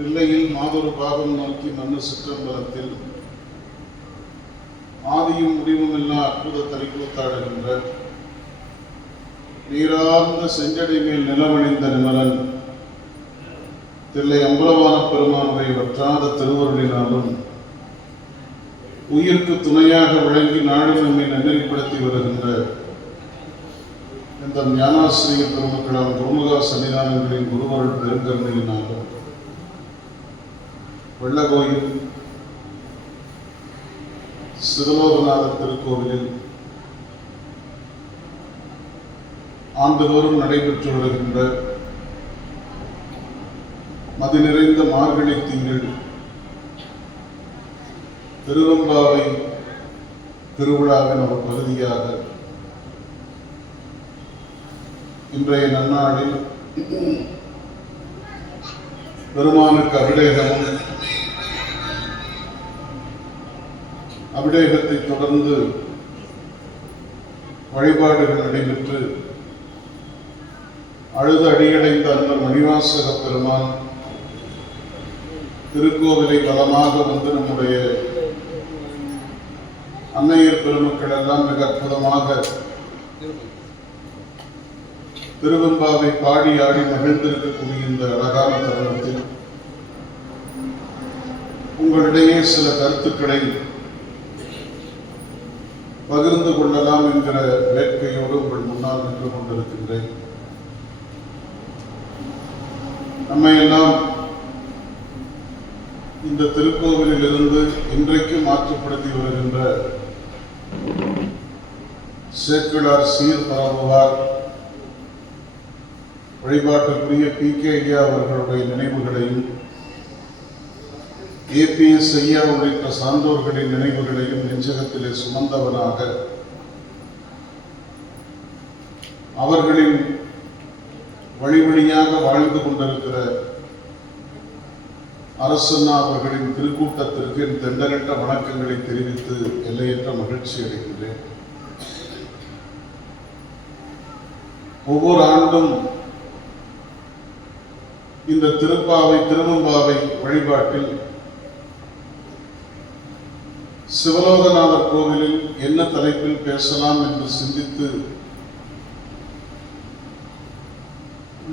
தில்லையில் மாதொரு பாகம் நோக்கி மண்ணு சிற்றம்பலத்தில் ஆதியும் முடிவுமில்லா அற்புத தறிக்கூத்தாடுகின்ற நீரார்ந்த செஞ்சடை மேல் நிலவழிந்த நிமலன் தில்லை அம்பலவான பெருமானுடைய வற்றாத திருவருளினாலும் உயிருக்கு துணையாக விளங்கி நாடு நம்மை நன்னெறிப்படுத்தி வருகின்ற இந்த ஞானாசிரிய பெருமக்களாம் குருமுகா சன்னிதானங்களின் குருவருள் பெருங்கருணையினாலும் வெள்ளகோயில் சிவலோகநாதர் திருக்கோவிலில் ஆண்டுதோறும் நடைபெற்று வருகின்ற மதி நிறைந்த மார்கழி திங்கள் திருவெம்பாவை திருவிழாவின் ஒரு பகுதியாக இன்றைய நன்னாளில் பெருமானுக்கு அபிடேகத்தை தொடர்ந்து வழிபாடுகள் நடைபெற்று அழுது அடியடைந்த அன்பர் மணிவாசக பெருமான் திருக்கோவிலை பலமாக வந்து நம்முடைய அன்னையர் பெருமக்கள் எல்லாம் மிக அற்புதமாக திருவெம்பாவை பாடி ஆடி மகிழ்ந்திருக்கக்கூடிய இந்த அழகான தருணத்தில் உங்களிடையே சில கருத்துக்களை பகிர்ந்து கொள்ளலாம் என்கிற வேட்கையோடு உங்கள் முன்னால் நின்று கொண்டிருக்கின்றேன். நம்மை எல்லாம் இந்த திருக்கோவிலில் இருந்து இன்றைக்கு மாற்றப்படுத்தி வருகின்ற சேக்கிழார் சீர் பரவுவார் வழிபாட்டுக்குரிய PK ஐயா அவர்களுடைய நினைவுகளையும் APS ஐயா உள்ளிட்ட சான்றோர்களின் நினைவுகளையும் நெஞ்சகத்திலே சுமந்தவனாக அவர்களின் வழி வழியாக வாழ்ந்து கொண்டிருக்கிற அரசண்ணா அவர்களின் திருக்கூட்டத்திற்கு என் தெண்டலிட்ட வணக்கங்களை தெரிவித்து எல்லையற்ற மகிழ்ச்சி அடைகின்றேன். ஒவ்வொரு ஆண்டும் இந்த திருவெம்பாவை வழிபாட்டில் சிவலோகநாதர் கோவிலில் என்ன தலைப்பில் பேசலாம் என்று சிந்தித்து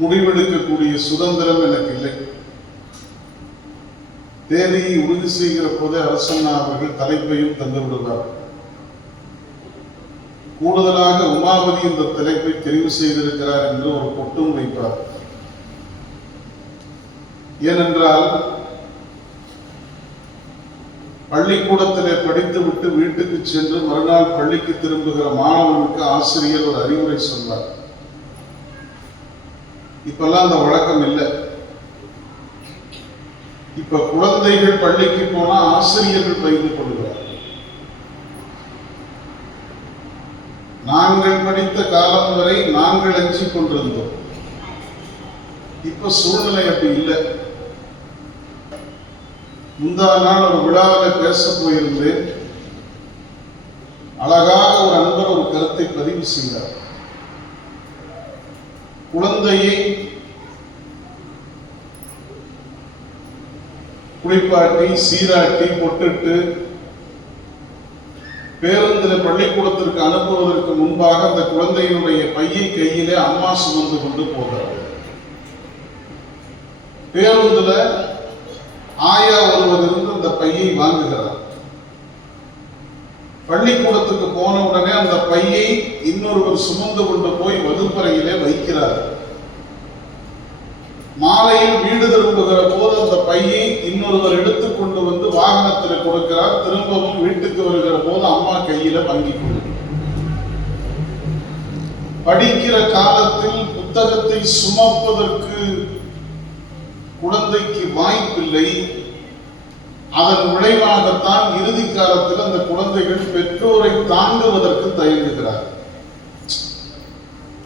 முடிவெடுக்கக்கூடிய சுதந்திரம் எனக்கு இல்லை. தேதியை உறுதி செய்கிற போதே அரசண்ணா அவர்கள் தலைப்பையும் தந்து விடுவார். கூடுதலாக உமாபதி இந்த தலைப்பை தெரிவு செய்திருக்கிறார் என்று ஒரு கொட்டும் வைப்பார். ஏனென்றால் பள்ளிக்கூடத்திலே படித்துவிட்டு வீட்டுக்கு சென்று மறுநாள் பள்ளிக்கு திரும்புகிற மாணவனுக்கு ஆசிரியர் ஒரு அறிவுரை சொன்னார். இப்பெல்லாம் அந்த வழக்கம் இல்லை. இப்ப குழந்தைகள் பள்ளிக்கு போனா ஆசிரியர்கள் பயிர்ந்து கொள்கிறார். நாங்கள் படித்த காலம் வரை நாங்கள் அஞ்சிக் கொண்டிருந்தோம். இப்ப சூழ்நிலை அப்படி இல்லை. முந்தா நாள் ஒரு விழாவில் பேச போயிருந்தேன். அழகாக ஒரு அன்பர் ஒரு கருத்தை பதிவு செய்தார். குழந்தையை குளிப்பாட்டி சீராட்டி பொட்டிட்டு பேருந்தில் பள்ளிக்கூடத்திற்கு அனுப்புவதற்கு முன்பாக அந்த குழந்தையினுடைய பையை கையிலே அம்மா சுமந்து கொண்டு போகிறார். பேருந்துல ஆயா ஒருவரிருந்து அந்த பையை வாங்குகிறார். பள்ளிக்கூடத்துக்கு போன உடனே அந்த பையை இன்னொருவர் சுமந்து கொண்டு போய் வகுப்பறையிலே வைக்கிறார். மாலையில் வீடு திரும்புகிற போது அந்த பையை இன்னொருவர் எடுத்துக்கொண்டு வந்து வாகனத்தில் கொடுக்கிறார். திரும்பவும் வீட்டுக்கு வருகிற போது அம்மா கையில வாங்கி கொள்ளும். படிக்கிற காலத்தில் புத்தகத்தை சுமப்பதற்கு குழந்தைக்கு வாய்ப்பில்லை. அதன் விளைவாகத்தான் இறுதி காலத்தில் அந்த குழந்தைகள் பெற்றோரை தாங்குவதற்கு தயங்குகிறார்.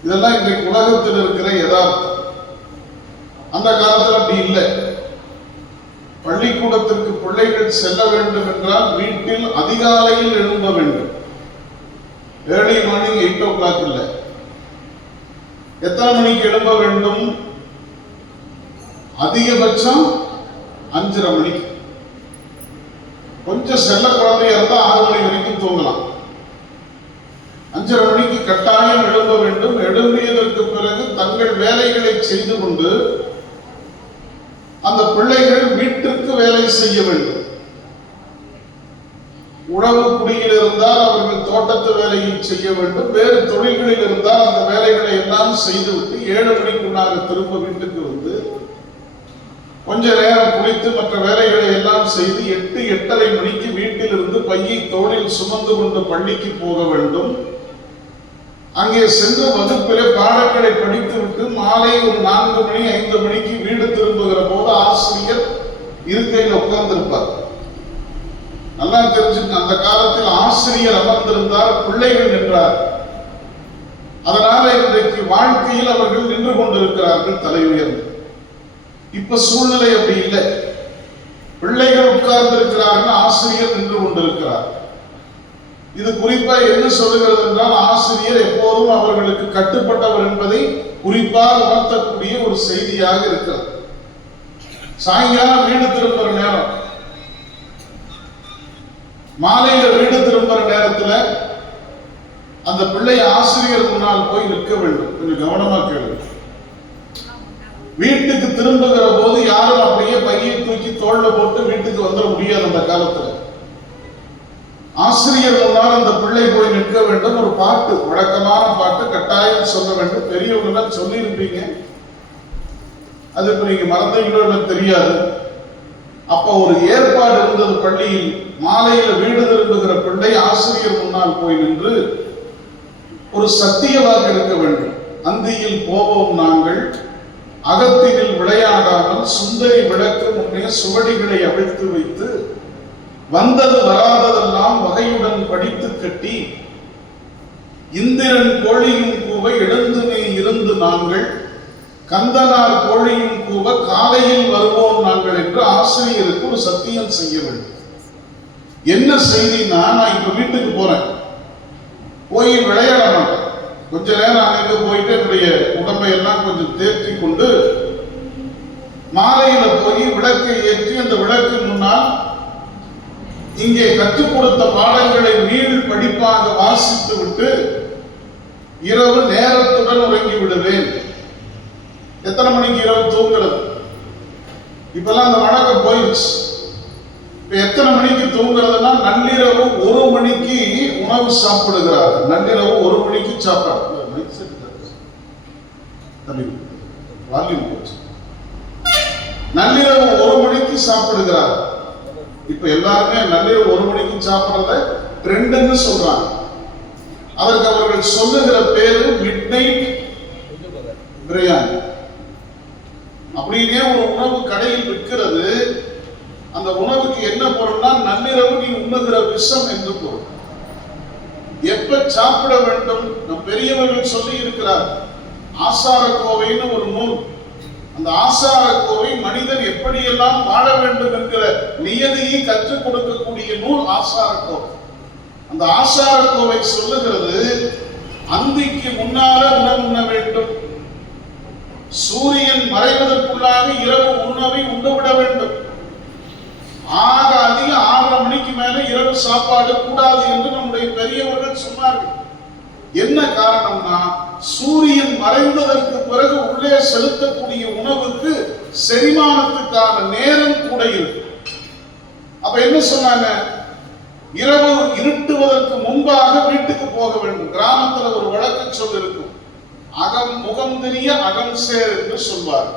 இதெல்லாம் இன்றைக்கு உலகத்தில் இருக்கிற யதார்த்தம். அந்த காலத்தில் அப்படி இல்லை. பள்ளிக்கூடத்திற்கு பிள்ளைகள் செல்ல வேண்டும் என்றால் வீட்டில் அதிகாலையில் எழும்ப வேண்டும். ஏர்லி மார்னிங் 8 o'clock இல்லை. எத்தனை மணிக்கு எழும்ப வேண்டும்? அதிகபட்சம் 5:30 மணிக்கு. கொஞ்சம் செல்ல குழந்தையா இருந்தா 6 மணி வரைக்கும் தூங்கலாம். 5:30 மணிக்கு கட்டாயம் எழும்ப வேண்டும். எழும்பியதற்கு பிறகு தங்கள் வேலைகளை செய்து கொண்டு அந்த பிள்ளைகள் வீட்டிற்கு வேலை செய்ய வேண்டும். உணவு குடியில் இருந்தால் அவர்கள் தோட்டத்து வேலையை செய்ய வேண்டும். வேறு தொழில்களில் இருந்தால் அந்த வேலைகளை எல்லாம் செய்துவிட்டு 7 மணிக்குள்ளாக திரும்ப வீட்டுக்கு வந்து கொஞ்ச நேரம் குளித்து மற்ற வேலைகளை எல்லாம் செய்து 8:30 மணிக்கு வீட்டில் இருந்து பையை தோளில் சுமந்து கொண்டு பள்ளிக்கு போக வேண்டும். அங்கே சென்று வகுப்பிலே பாடங்களை படித்து விட்டு மாலை ஒரு 4 மணி 5 மணிக்கு வீடு திரும்புகிற போது ஆசிரியர் இருக்கையில் உட்கார்ந்திருப்பார். நல்லா தெரிஞ்சுக்க, அந்த காலத்தில் ஆசிரியர் அமர்ந்திருந்தார், பிள்ளைகள் நின்றார். அதனால இன்றைக்கு வாழ்க்கையில் அவர்கள் நின்று கொண்டிருக்கிறார்கள் தலை உயர்ந்து. இப்ப சூழ்நிலை அப்படி இல்லை. பிள்ளைகள் உட்கார்ந்து இருக்கிறார்கள், ஆசிரியர் நின்று கொண்டிருக்கிறார். இது குறிப்பா என்ன சொல்லுகிறது என்றால், ஆசிரியர் எப்போதும் அவர்களுக்கு கட்டுப்பட்டவர் என்பதை குறிப்பாக உணர்த்தக்கூடிய ஒரு செய்தியாக இருக்கிறது. சாயங்காலம் வீடு திரும்புற நேரம், மாலையில வீடு திரும்புற நேரத்துல அந்த பிள்ளை ஆசிரியர் முன்னால் போய் நிற்க வேண்டும். கொஞ்சம் கவனமா கேளு. வீட்டுக்கு திரும்புகிற போது யாரும் அப்படியே பையை தூக்கி தோல்ல போட்டு வீட்டுக்கு வந்துட முடியாது. அந்த காலத்துல ஆசிரியர் முன்னால் அந்த பிள்ளை போய் நிற்க வேண்டும். ஒரு பாட்டு, வழக்கமான பாட்டு கட்டாயம் சொல்ல வேண்டும். பெரியவங்க சொல்லி இருப்பீங்க, அது இப்ப நீங்க மறந்தீங்களோ தெரியாது. அப்ப ஒரு ஏற்பாடு இருந்தது பள்ளியில். மாலையில வீடு திரும்புகிற பிள்ளை ஆசிரியர் முன்னால் போய் நின்று ஒரு சத்திய வாக்கு எடுக்க வேண்டும். அந்தியில் போவோம் நாங்கள், அகத்தினில் விளையாடாமல் சுந்தரி விளக்கு முன்னே சுவடிகளை அவிழ்த்து வைத்து வந்தது வராததெல்லாம் வகையுடன் படித்து கட்டி இந்திரன் கோழியும் கூவ எழுந்துமே இருந்து நாங்கள் கந்தனார் கோழியும் கூவ காலையில் வருவோம் நாங்கள் என்று ஆசிரியருக்கு ஒரு சத்தியம் செய்ய வேண்டும். என்ன செய்தினா, நான் இப்ப வீட்டுக்கு போறேன், போய் விளையாட மாட்டேன். கொஞ்ச நேரம் அங்கே போயிட்டு என்னுடைய உடம்பை எல்லாம் கொஞ்சம் தேர்த்தி கொண்டு மாலையில போய் விளக்கை ஏற்றி அந்த விளக்கு முன்னால் இங்கே கற்றுக் கொடுத்த பாடங்களை மீள் படிப்பாக வாசித்து விட்டு இரவு நேரத்துடன் உறங்கி விடுவேன். எத்தனை மணிக்கு இரவு தூங்குறது? இப்பெல்லாம் அந்த வழக்கம் போயிடுச்சு. இப்ப எத்தனை மணிக்கு தூங்குறதுன்னா, நள்ளிரவு 1 மணிக்கு உணவு சாப்பிடுகிறார். நள்ளிரவு 1 மணிக்கு சாப்பாடு. நள்ளிரவு 1 மணிக்கு சாப்பிடுகிறார். இப்ப எல்லாருமே நள்ளிரவு 1 மணிக்கு சாப்பிடுறத ட்ரெண்ட்னு சொல்றாங்க. அதற்கு அவர்கள் சொல்லுகிற பேரு மிட் நைட் பிரியாணி. அப்படின்னே ஒரு உணவு கடையில் விற்கிறது. அந்த உணவுக்கு என்ன பொருள்னா, நள்ளிரவு நீ உண்ணுகிற விஷம் என்று பொருள். எப்ப சாப்பிட வேண்டும்? நம் பெரியவர்கள் சொல்லி இருக்கிறார். ஆசார கோவைன்னு ஒரு நூல். அந்த ஆசார கோவை மனிதன் எப்படியெல்லாம் வாழ வேண்டும் என்கிற நியதியை கற்றுக் கொடுக்கக்கூடிய நூல் ஆசார கோவை. அந்த ஆசார கோவை சொல்லுகிறது, அந்திக்கு முன்னால உணவு உண்ண வேண்டும். சூரியன் மறைவதற்குள்ளாக இரவு உணவை உண்டுவிட வேண்டும். ஆக அதிகம் 6:30 மணிக்கு மேல இரவு சாப்பாடு கூடாது என்று நம்முடைய பெரியவர்கள் சொன்னார்கள். என்ன காரணம்னா, சூரியன் மறைந்ததற்கு பிறகு உள்ளே செலுத்தக்கூடிய உணவுக்கு செரிமானத்துக்கான நேரம் கூட இருக்கு. அப்ப என்ன சொன்னாங்க? இரவு இருட்டுவதற்கு முன்பாக வீட்டுக்கு போக வேண்டும். கிராமத்துல ஒரு வழக்கு சொல் இருக்கும், முகம் தெரிய அகம் சேர் என்று சொல்வார்.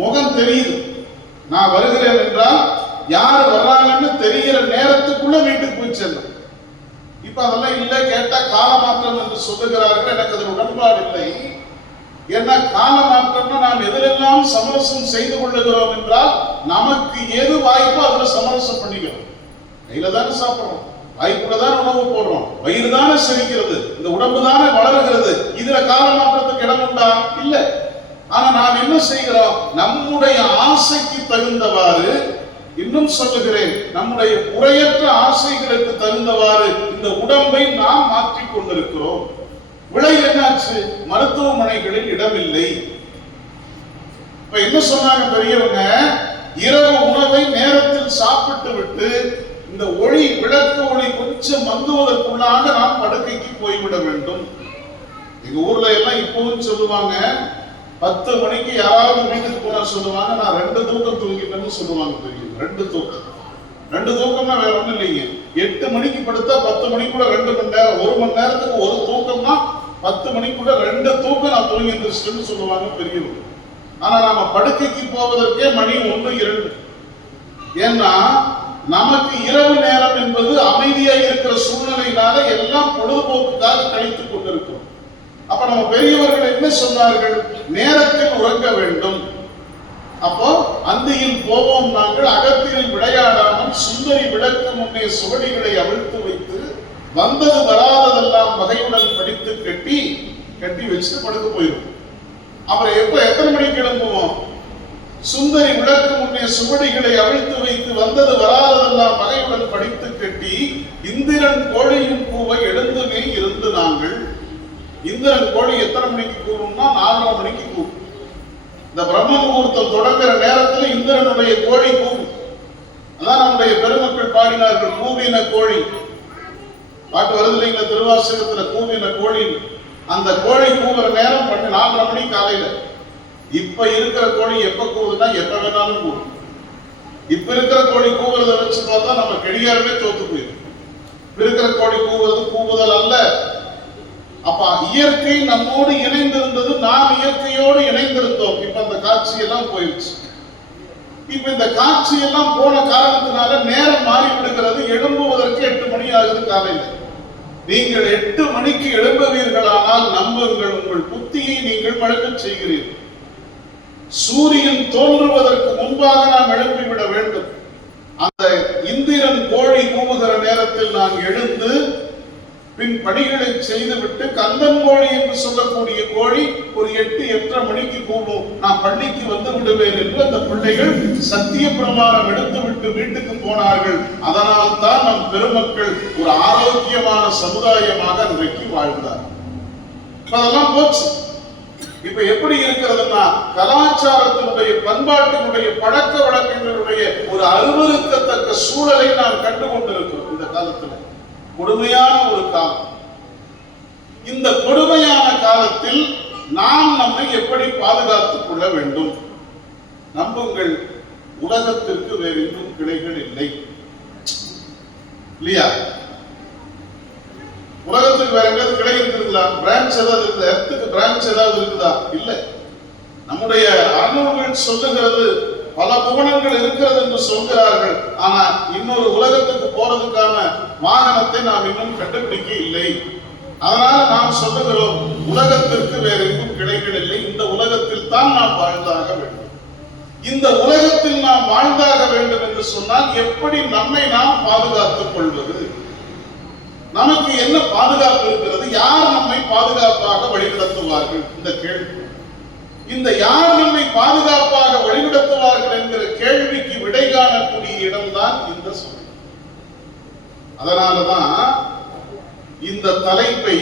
முகம் தெரியுது, நான் வருகிறேன் என்றால் யாரு வர்றாங்கன்னு தெரிகிற நேரத்துக்குள்ள வீட்டுக்கு போய் செல்லும். இப்ப அதெல்லாம் இல்லை, கேட்டா கால மாற்றம் என்று சொல்லுகிறார்கள். எனக்கு அதில் உடன்பாடு இல்லை. ஏன்னா கால மாற்றம்னா நாம் எதிலெல்லாம் சமரசம் செய்து கொள்ளுகிறோம் என்றால், நமக்கு எது வாய்ப்போ அதுல சமரசம் பண்ணிக்கிறோம். கையில தானே சாப்பிடுறோம், வாய்ப்புல தானே உணவு போடுறோம், வயிறு தானே செரிக்கிறது, இந்த உடம்பு தானே வளருகிறது. இதுல கால மாற்றத்துக்கு இடம் உண்டா? இல்லை. ஆனா நாம் என்ன செய்கிறோம்? நம்முடைய ஆசைக்கு தகுந்தவாறு, இன்னும் சொல்லுகிறேன், நம்முடைய குறையற்ற ஆசைகளுக்கு தகுந்தவாறு இந்த உடம்பை நாம் மாற்றிக் கொண்டிருக்கிறோம். விலை என்னாச்சு? மருத்துவமனைகளில் இடமில்லை. இப்ப என்ன சொன்னாங்க பெரியவங்க? இரவு உணவை நேரத்தில் சாப்பிட்டு விட்டு இந்த ஒளி விளக்கு ஒளி கொஞ்சம் மங்குவதற்குள்ளாக நாம் படுக்கைக்கு போய்விட வேண்டும். எங்க ஊர்ல எல்லாம் இப்பவும் சொல்லுவாங்க, 10 மணிக்கு யாராவது வீட்டுக்கு போனா சொல்லுவாங்க, நான் 2 தூக்கம் தூங்கிட்டேன்னு சொல்லுவாங்க. தெரியும், 2 தூக்கம். 2 தூக்கம்னா வேற ஒண்ணும் இல்லைங்க. 8 மணிக்கு படுத்தா 10 மணிக்குள்ள 2 மணி நேரம், 1 மணி நேரத்துக்கு 1 தூக்கம்னா 10 மணிக்குள்ள 2 தூக்கம் நான் தூங்கி இருந்துச்சுன்னு சொல்லுவாங்க பெரியவங்க. ஆனா நாம படுக்கைக்கு போவதற்கே மணி 1, 2. ஏன்னா நமக்கு இரவு நேரம் என்பது அமைதியா இருக்கிற சூழ்நிலையினால எல்லாம் பொழுதுபோக்குக்காக கழித்துக் கொண்டிருக்கிறோம். அப்ப நம்ம பெரியவர்கள் என்ன சொன்னார்கள்? நேரத்தில் உறங்க வேண்டும். அப்போ அந்தியில் போவோம் நாங்கள் அகத்தியில் விளையாடாமல் சுந்தரி விளக்கு முன்னே சுவடிகளை அவிழ்த்து வைத்து வந்தது வராததெல்லாம் வகையுடன் படித்து கட்டி வச்சுட்டு படுக்க போயிடும். அப்புறம் எத்தனை மணிக்கு எழும்புவோம்? சுந்தரி விளக்கு முன்னே சுவடிகளை அவிழ்த்து வைத்து வந்தது வராததெல்லாம் வகையுடன் படித்து கட்டி இந்திரன் கோழியும் பூவை எழுந்துமே இருந்து நாங்கள். இந்திரன் கோழி எத்தனை மணிக்கு கூறும்னா 4:30 மணிக்கு கூறும். இந்த பிரம்ம முகூர்த்தம் தொடங்குற நேரத்தில் இந்திரனுடைய கோழி கூவும். அதான் நம்முடைய பெருமக்கள் பாடினார்கள், கூவின கோழி பாட்டு வருது இல்லைங்களா திருவாசகத்துல, கூவின கோழி. அந்த கோழி கூவுற நேரம் 4:30 மணி காலையில. இப்ப இருக்கிற கோழி எப்ப கூவுதுன்னா எப்ப வேணாலும் கூவும். இப்ப இருக்கிற கோழி கூவுறத வச்சு பார்த்தா நம்ம கெடியாரமே தோத்து போயிடும். இருக்கிற கோழி கூவுறது கூவுதல் அல்ல. அப்ப இயற்கை நம்மோடு இணைந்திருந்தது, நாம் இயற்கையோடு இணைந்திருந்தோம். இப்ப அந்த காட்சி எல்லாம் போயிடுச்சு. இப்ப இந்த காட்சி எல்லாம் போன காரணத்தினால நேரம் மாறி விடுகிறது. எழும்புவதற்கு 8 மணி ஆகுது காலையில. நீங்கள் 8 மணிக்கு எழும்புவீர்களானால் நம்புங்கள், உங்கள் புத்தியை நீங்கள் பழக்க செய்கிறீர்கள். சூரியன் தோன்றுவதற்கு முன்பாக நாம் எழுப்பிவிட வேண்டும். அந்த இந்திரன் கோழி கூவுகிற நேரத்தில் நான் எழுந்து பின் பணிகளை செய்துவிட்டு கந்தன் கோழி என்று சொல்லக்கூடிய கோழி ஒரு 8-8:30 மணிக்கு கூவும். நான் பள்ளிக்கு வந்து விடுவேன் என்று அந்த பிள்ளைகள் சத்திய பிரமாணம் எடுத்து விட்டு வீட்டுக்கு போனார்கள். அதனால் தான் நம் பெருமக்கள் ஒரு ஆரோக்கியமான சமுதாயமாக அன்றைக்கு வாழ்ந்தார். அதெல்லாம் போச்சு. இப்ப எப்படி இருக்கிறதுன்னா கலாச்சாரத்தினுடைய பண்பாட்டினுடைய பழக்க வழக்கங்களுடைய ஒரு அருவருக்கத்தக்க சூழலை நாம் கண்டு கொண்டிருக்கிறோம். இந்த காலத்துல கொடுமையான ஒரு காலம். இந்த கொடுமையான காலத்தில் நாம் நம்மை எப்படி பாதுகாத்துக் கொள்ள வேண்டும்? நம்புங்கள், உலகத்திற்கு வேறு இன்னும் கிளைகள் இல்லை இல்லையா? உலகத்துக்கு வேற எங்கேயாவது கிளை இருக்குதுங்களா? பிரான்ச் ஏதாவது இருக்குதா? எர்த்துக்கு பிரான்ச் ஏதாவது இருக்குதா? இல்லை. நம்முடைய அனுபவங்கள் சொல்லுகிறது பல புவனங்கள் இருக்கிறது என்று சொல்கிறார்கள். ஆனா இன்னொரு உலகத்துக்கு போறதுக்கான வாகனத்தை நாம் இன்னும் கண்டுபிடிக்க இல்லை. அதனால நாம் சொல்லுகிறோம், உலகத்திற்கு வேற எங்கும் கிளைகள் இல்லை. இந்த உலகத்தில் தான் நாம் வாழ்ந்தாக வேண்டும். இந்த உலகத்தில் நாம் வாழ்ந்தாக வேண்டும் என்று சொன்னால் எப்படி நம்மை நாம் பாதுகாத்துக் கொள்வது? நமக்கு என்ன பாதுகாப்பு இருக்கிறது? யார் நம்மை பாதுகாப்பாக வழிநடத்துவார்கள்? இந்த கேள்வி. இந்த யார் நம்மை பாதுகாப்பாக வழிநடத்துவார்கள் என்கிற கேள்விக்கு விடை காணக்கூடிய இடம்தான் இந்த சபை. அதனாலதான் இந்த தலைப்பை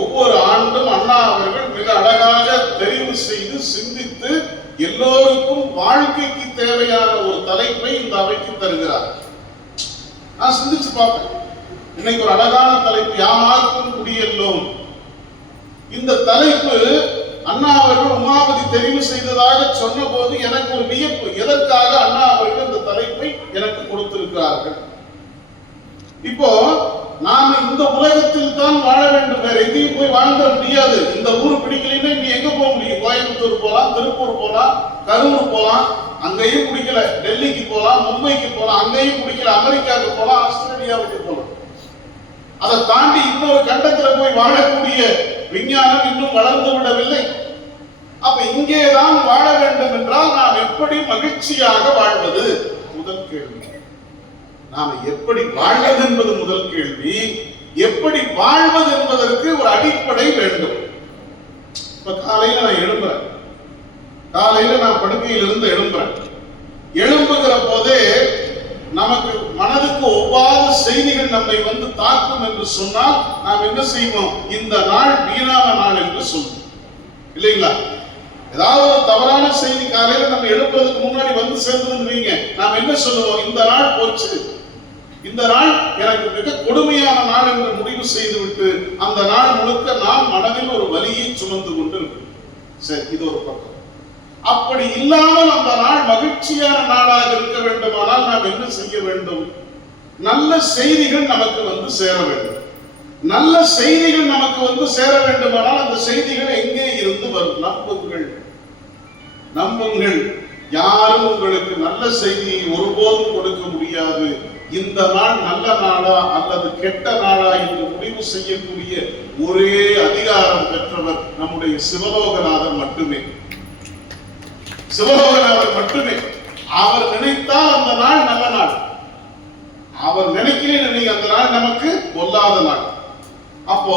ஒவ்வொரு ஆண்டும் அண்ணா அவர்கள் மிக அழகாக தெரிவு செய்து சிந்தித்து எல்லோருக்கும் வாழ்க்கைக்கு தேவையான ஒரு தலைப்பை இந்த அவைக்கு தருகிறார். நான் சிந்திச்சு பார்ப்பேன். இன்னைக்கு ஒரு அழகான தலைப்பு, யாமார்க்கும் குடியெல்லோம். இந்த தலைப்பு அண்ணா அவர்கள் உமாபதி தெரிவு செய்ததாக சொன்ன போது எனக்கு ஒரு வியப்பு. எதற்காக அண்ணா அவர்கள் இந்த தலைப்பை எனக்கு கொடுத்திருக்கிறார்கள்? இப்போ நாம இந்த உலகத்தில் தான் வாழ வேண்டும், வேற எங்கேயும் போய் வாழ்ந்துட முடியாது. இந்த ஊர் பிடிக்கலைன்னா நீ எங்க போக முடியும்? கோயம்புத்தூர் போலாம், திருப்பூர் போலாம், கரூர் போலாம், அங்கேயும் பிடிக்கல. டெல்லிக்கு போலாம், மும்பைக்கு போலாம், அங்கேயும் பிடிக்கல. அமெரிக்காவுக்கு போலாம், ஆஸ்திரேலியாவுக்கு போலாம். அதை தாண்டி இன்னொரு கண்டத்துல போய் வாழக்கூடிய விஞ்ஞானம் இன்னும் வளர்ந்து விடவில்லை. அப்ப இங்கேதான் வாழ வேண்டும் என்றால் நாம் எப்படி மகிழ்ச்சியாக வாழ்வது? முதல் கேள்வி. நாம எப்படி வாழ்வது என்பது முதல் கேள்வி. எப்படி வாழ்வது என்பதற்கு ஒரு அடிப்படை வேண்டும். இப்ப காலையில நான் எழும்புறேன், காலையில நான் படுக்கையிலிருந்து எழும்புறேன். எழும்புகிற போதே நமக்கு மனதுக்கு ஒவ்வாத செய்திகள் நம்மை வந்து தாக்கும் என்று சொன்னால் நாம் என்ன செய்வோம்? இந்த நாள் வீணான நாள் என்று சொல்லுவோம் இல்லைங்களா? ஏதாவது ஒரு தவறான செய்தி காலையில நம்ம எழுப்புறதுக்கு முன்னாடி வந்து சேர்ந்துருந்தீங்க, நாம் என்ன சொல்லுவோம்? இந்த நாள் போச்சு, இந்த நாள் எனக்கு மிக கொடுமையான நாள் என்று முடிவு செய்துவிட்டு அந்த நாள் முழுக்க நாம் மனதில் ஒரு வலியை சுமந்து கொண்டு இருக்கும். சரி, இது ஒரு பக்கம். அப்படி இல்லாமல் அந்த நாள் மகிழ்ச்சியான நாளாக இருக்க வேண்டுமானால் நாம் என்ன செய்ய வேண்டும்? நல்ல செய்திகள் நமக்கு வந்து சேர வேண்டும். நல்ல செய்திகள் நமக்கு வந்து சேர வேண்டுமானால் அந்த செய்திகள் எங்கே இருந்து வரும்? நம்புங்கள், நம்புங்கள். யாரும் உங்களுக்கு நல்ல செய்தியை ஒருபோதும் கொடுக்க முடியாது. இந்த நாள் நல்ல நாளா அல்லது கெட்ட நாளா என்று முடிவு செய்யக்கூடிய ஒரே அதிகாரம் பெற்றவர் நம்முடைய சிவலோகநாதர் மட்டுமே. சிவலோகநாதர் மட்டுமே. அவர் நினைத்தால் அந்த நாள் நல்ல நாள், அவர் நினைக்கிறேன் அந்த நாள் நமக்கு பொல்லாத நாள். அப்போ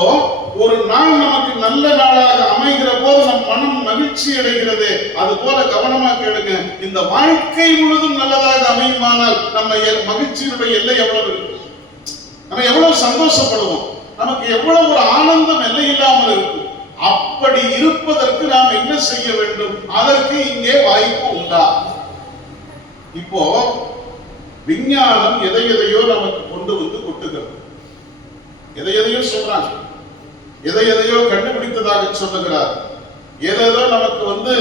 ஒரு நாள் நமக்கு நல்ல நாளாக அமைகிற போது நம் மனம் மகிழ்ச்சி அடைகிறது. அது போல கவனமா கேளுங்க, இந்த வாழ்க்கை முழுதும் நல்லதாக அமையுமானால் நம்ம மகிழ்ச்சியினுடைய எல்லை எவ்வளவு இருக்கு? நம்ம எவ்வளவு சந்தோஷப்படுவோம், நமக்கு எவ்வளவு ஒரு ஆனந்தம் எல்லை இல்லாமல் இருக்கும். அப்படி இருப்பதற்கு நாம் என்ன செய்ய வேண்டும்? அதற்கு இங்கே வாய்ப்பு உண்டா? இப்போ விஞ்ஞானம் எதை எதையோ நமக்கு கொண்டு வந்து கொட்டுகிறது, எதை எதையோ சொல்றாங்க, எதை எதையோ கண்டுபிடித்ததாக சொல்லுகிறார், ஏதேதோ நமக்கு வந்து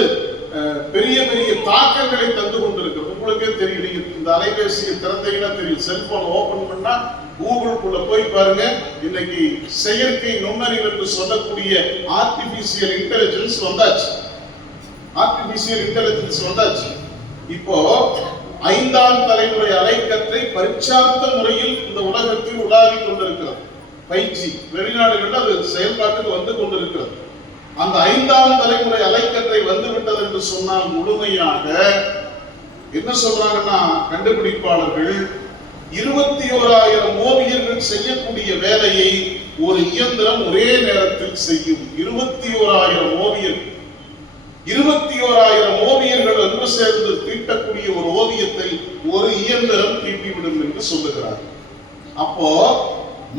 பெரிய பெரிய தாக்கங்களை தந்து கொண்டிருக்கிறது. உங்களுக்கே தெரியும், நீங்க இந்த அலைபேசியை திறந்தீங்கன்னா தெரியும், செல்போன் ஓபன் பண்ணா கூகுளுக்குள்ள போய் பாருங்க, இன்னைக்கு செயற்கை நுண்ணறிவு என்று சொல்லக்கூடிய ஆர்டிபிஷியல் இன்டெலிஜென்ஸ் வந்தாச்சு. ஆர்டிபிஷியல் இன்டெலிஜென்ஸ் வந்தாச்சு. இப்போ 5ஆம் தலைமுறை அலைக்கற்றை பரிச்சார்த்த முறையில் இந்த உலகத்தில் உலாவி கொண்டிருக்கிறது. 5G வெளிநாடுகளில் அது செயல்பாட்டுக்கு வந்து கொண்டிருக்கிறது. அந்த 5ஆம் தலைமுறை அலைக்கற்றை வந்துவிட்டது என்று சொன்னால் முழுமையாக என்ன சொல்றாங்கன்னா, கண்டுபிடிப்பாளர்கள் 21,000 ஓவியர்கள் செய்யக்கூடிய வேலையை ஒரு இயந்திரம் ஒரே நேரத்தில் செய்யும். 21,000 ஓவியர்கள், 21,000 ஓவியர்கள் ஒன்று சேர்ந்து தீட்டக்கூடிய ஒரு ஓவியத்தை ஒரு இயந்திரம் தீட்டிவிடும் என்று சொல்லுகிறார். அப்போ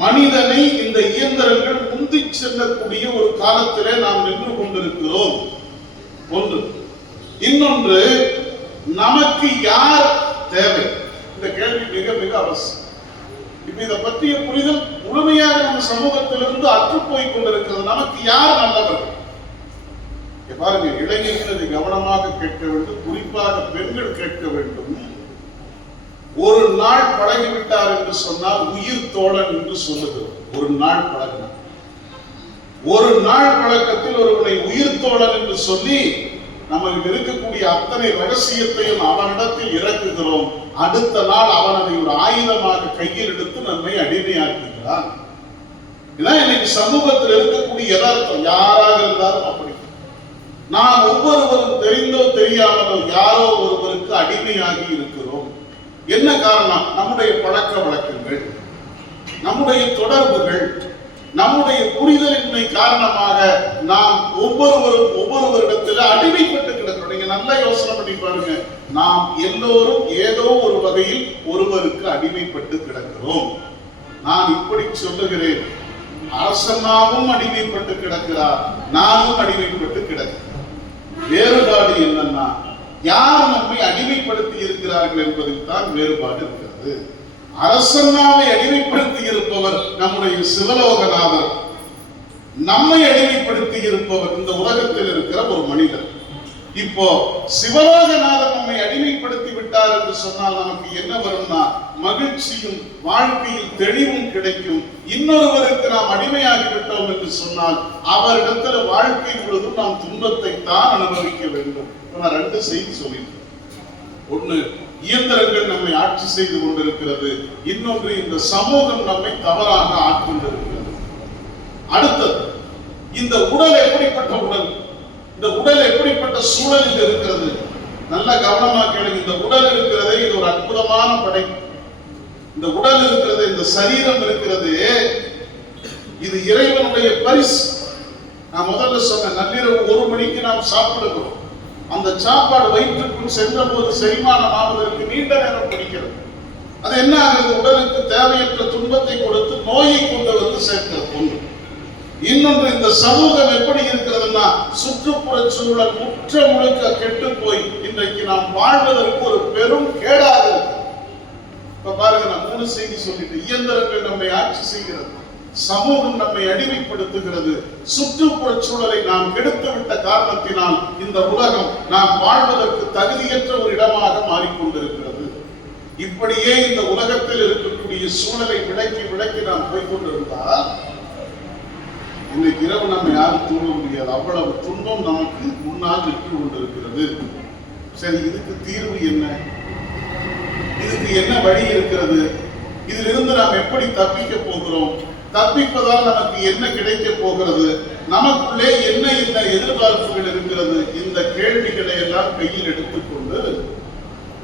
மனிதனை இந்த இயந்திரங்கள் முந்தி செல்லக்கூடிய ஒரு காலத்திலே நாம் நின்று கொண்டிருக்கிறோம். ஒன்று. இன்னொன்று, நமக்கு யார் தேவை? இந்த கேள்வி மிக மிக அவசியம். இப்ப இதை பற்றிய புரிதல் முழுமையாக நம்ம சமூகத்திலிருந்து அற்றுப்போய் கொண்டிருக்கிறது. நமக்கு யார் நல்லவர்கள்? பாருங்க, இளைஞர்கள் இதை கவனமாக கேட்க வேண்டும், குறிப்பாக பெண்கள் கேட்க வேண்டும். ஒரு நாள் பழகிவிட்டார் என்று சொன்னால் உயிர் தோழன் என்று சொல்லுகிறோம். ஒரு நாள் பழகினார், ஒரு நாள் பழக்கத்தில் ஒருவனை உயிர் தோழன் என்று சொல்லி நமக்கு இருக்கக்கூடிய அத்தனை ரகசியத்தையும் அவனிடத்தில் இறக்குகிறோம். அடுத்த நாள் அவன் அதை ஒரு ஆயுதமாக கையில் எடுத்து நம்மை அடிமையாக்குகிறான். இதான் இன்னைக்கு சமூகத்தில் இருக்கக்கூடிய யதார்த்தம். யாராக இருந்தாலும் அப்படி. நாம் ஒவ்வொருவரும் தெரிந்தோ தெரியாமலோ யாரோ ஒருவருக்கு அடிமையாகி இருக்கிறோம். என்ன காரணம்? நம்முடைய பழக்க வழக்கங்கள், நம்முடைய தொடர்புகள், நம்முடைய புரிதலின்மை காரணமாக நாம் ஒவ்வொருவரிடத்தில் அடிமைப்பட்டு கிடக்கிறோம். நீங்க நல்லா யோசனை பண்ணி பாருங்க, நாம் எல்லோரும் ஏதோ ஒரு வகையில் ஒருவருக்கு அடிமைப்பட்டு கிடக்கிறோம். நான் இப்படி சொல்லுகிறேன், அரசனாவும் அடிமைப்பட்டு கிடக்கிறார், நானும் அடிமைப்பட்டு கிடக்கிறேன். வேறுபாடு என்னன்னா, யார் நம்மை அடிமைப்படுத்தி இருக்கிறார்கள் என்பதில் தான் வேறுபாடு இருக்கிறது. அரசனாவை அடிமைப்படுத்தி இருப்பவர் நம்முடைய சிவலோகநாதர், நம்மை அடிமைப்படுத்தி இருப்பவர் இந்த உலகத்தில் இருக்கிற ஒரு மனிதர். இப்போ சிவலோகநாதர் நம்மை அடிமைப்படுத்தி விட்டார் என்று சொன்னால் நமக்கு என்ன வரும்னா, மகிழ்ச்சியும் வாழ்க்கையில் தெளிவும் கிடைக்கும். இன்னொருவருக்கு நாம் அடிமையாகிவிட்டோம் என்று சொன்னால் அவரிடத்தில் வாழ்க்கை முழுதும் நாம் துன்பத்தை தான் அனுபவிக்க வேண்டும். நான் 2 செய்தி சொல்லியிருக்கேன். ஒன்று, இயந்திரங்கள் நம்மை ஆட்சி செய்து கொண்டிருக்கிறது. இன்னொன்று, இந்த சமூகம் நம்மை தவறாக ஆட்கொண்டிருக்கிறது. அடுத்தது, இந்த உடல் எப்படிப்பட்ட உடல், இந்த உடல் எப்படிப்பட்ட சூழலில் இருக்கிறது? நல்ல கவனமா கேளுங்க. இந்த உடல் இருக்கிறதே, இது ஒரு அற்புதமான படைப்பு. இந்த உடல் இருக்கிறது, இந்த சரீரம் இருக்கிறது, இது இறைவனுடைய பரிசு. நான் முதல்ல சொன்ன, நள்ளிரவு 1 மணிக்கு நாம் சாப்பிடுகிறோம். அந்த சாப்பாடு வயிற்றுக்குள் சென்ற போது செரிமானம் ஆவதற்கு நீண்ட நேரம் பிடிக்கிறது. அது என்ன ஆகுது? உடலுக்கு தேவையற்ற துன்பத்தை கொடுத்து நோயை கொண்டு வந்து சேர்க்கிறது. ஒன்று. இன்னொன்று, இந்த சமூகம் எப்படி இருக்கிறதுன்னா சுற்றுப்புற சூழல் முற்ற முழுக்க கெட்டு போய் இன்றைக்கு நாம் வாழ்வதற்கு ஒரு பெரும் கேடாக இருக்கு. இப்ப பாருங்க, நான் 3 செய்தி சொல்லிட்டு, இயந்திரங்கள் நம்மை ஆட்சி செய்கிறது, சமூகம் நம்மை அடிமைப்படுத்துகிறது, சுற்றுப்புற சூழலை நாம் கெடுத்து விட்ட காரணத்தினால் இந்த உலகம் நாம் வாழ்வதற்கு தகுதியற்ற ஒரு இடமாக மாறிக்கொண்டிருக்கிறது. இப்படியே இந்த உலகத்தில் இருக்கக்கூடிய சூழலை விளக்கி நாம் போய்கொண்டிருந்தால் இன்னைக்கு இரவு நம்ம யாரும் தூங்க முடியாது. அவ்வளவு துன்பம் நமக்கு முன்னால் நின்று கொண்டிருக்கிறது. சரி, இதுக்கு தீர்வு என்ன? இதுக்கு என்ன வழி இருக்கிறது? இதிலிருந்து நாம் எப்படி தப்பிக்க போகிறோம்? தப்பிப்பதால் நமக்கு என்ன கிடைக்க போகிறது? நமக்குள்ளே என்ன எதிர்பார்ப்புகள் இருக்கிறது? இந்த கேள்விகளை எல்லாம் கையில் எடுத்துக்கொண்டு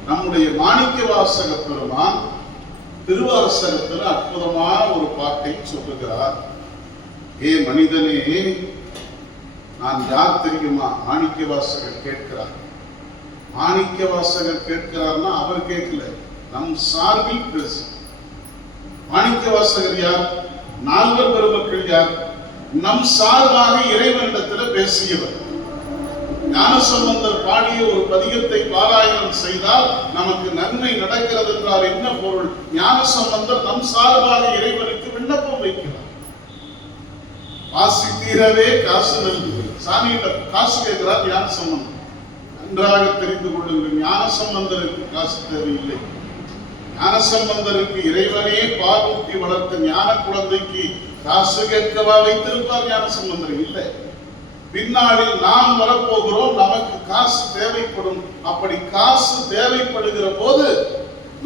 நம்முடைய மாணிக்கவாசக பெருமான் திருவாசகத்தில் அற்புதமான ஒரு பாட்டை சொல்லுகிறார். ஏ மனிதனே, நான் யார் தெரியுமா? மாணிக்கவாசகர் கேட்கிறார். மாணிக்கவாசகர் கேட்கிறார்னா அவர் கேட்கல, நம் சார்பில் பேசு. மாணிக்கவாசகர் யார்? நால்வர் பெருமக்கள் யார்? நம் சார்பாக இறைவனிடத்தில் பேசியவர். ஞானசம்பந்தர் பாடிய ஒரு பதிகத்தை பாராயணம் செய்தால் நமக்கு நன்மை நடக்கிறது என்றால் என்ன பொருள்? ஞானசம்பந்தர் நம் சார்பாக இறைவனுக்கு விண்ணப்பம் வைக்கிறார். வாசி தீரவே காசு நல்குது. சாமியிட்ட காசு கேட்கிறார் ஞானசம்பந்தர். நன்றாக தெரிந்து கொள்ளுங்கள், ஞானசம்பந்தருக்கு காசு தேவையில்லை. ஞானசம்பந்தருக்கு இறைவனே பாலூட்டி வளர்த்த ஞான குழந்தைக்கு காசு கேட்கவா வைத்திருப்பார் ஞானசம்பந்தர்? இல்லை. பின்னாளில் நாம் வரப்போகிறோம், நமக்கு காசு தேவைப்படும். அப்படி காசு தேவைப்படுகிற போது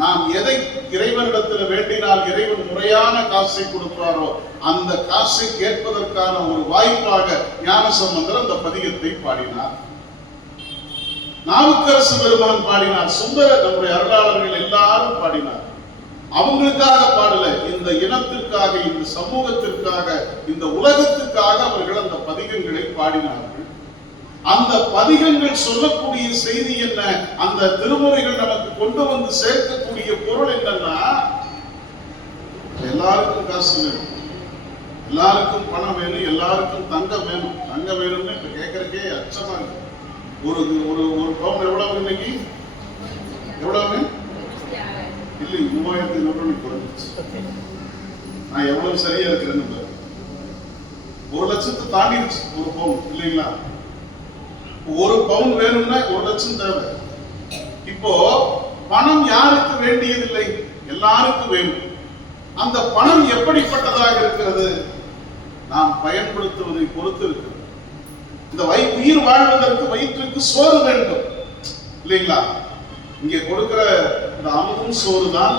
நாம் எதை இறைவனிடத்தில் வேண்டினால் இறைவன் முறையான காசை கொடுப்பாரோ அந்த காசை கேட்பதற்கான ஒரு வாய்ப்பாக ஞானசம்பந்தர் அந்த பதிகத்தை பாடினார். நாவுக்கரசு பெருமான் பாடினார். சுந்தரர், நம்முடைய அருளாளர்கள் எல்லாரும் பாடினார். அவங்களுக்காக பாடல, இந்த இனத்திற்காக, இந்த சமூகத்திற்காக, இந்த உலகத்துக்காக அவர்கள் அந்த பதிகங்களை பாடினார்கள். அந்த பதிகங்கள் சொல்லக்கூடிய செய்தி என்ன? அந்த திருமுறைகள் நமக்கு கொண்டு வந்து சேர்க்கக்கூடிய பொருள் என்னன்னா, எல்லாருக்கும் காசு வேணும், எல்லாருக்கும் பணம் வேணும், எல்லாருக்கும் தங்கம் வேணும். தங்கம் வேணும்னு இப்ப கேட்கறக்கே அச்சமா இருக்கு. ஒரு ஒரு ஒரு பவுன் எவ்வளவு இன்னைக்கு? எவ்வளவு? இல்லை, 3500 குறைஞ்சிச்சு. நான் எவ்வளவு சரியா இருக்கிறேன்னு 1 லட்சத்தை தாண்டிடுச்சு ஒரு பவுன், இல்லைங்களா? ஒரு பவுன் வேணும்னா 1 லட்சம் தேவை. இப்போ பணம் யாருக்கு வேண்டியதில்லை? எல்லாருக்கும் வேணும். அந்த பணம் எப்படிப்பட்டதாக இருக்கிறது? நாம் பயன்படுத்துவதை பொறுத்து இருக்கிறது. இந்த உயிர் வாழ்வதற்கு வயிற்றுக்கு சோறு வேண்டும், இல்லைங்களா? இங்கே கொடுக்கிற இந்த அமுதும் சோறு தான்,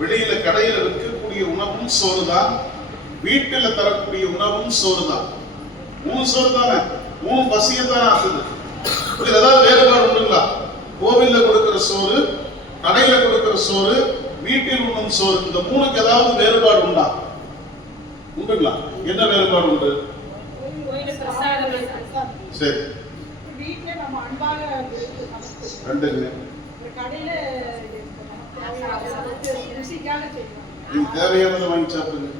வெளியில கடையில் விற்கக்கூடிய உணவும் சோறு தான், வீட்டில் தரக்கூடிய உணவும் சோறு தான். 3 சோறு தானே, 3 பசியை தான் ஆகுது. இதுல ஏதாவது வேறுபாடு உண்டுங்களா? கோவில்ல கொடுக்கிற சோறு, கடையில கொடுக்கிற சோறு, வீட்டில் உண்ணும் சோறு, இந்த 3க்கு ஏதாவது வேறுபாடு உண்டா? உண்டுங்களா? என்ன வேறுபாடு உண்டு? சரி, ரெண்டுங்க. தேவையானதை வாங்கி சாப்பிடுங்க.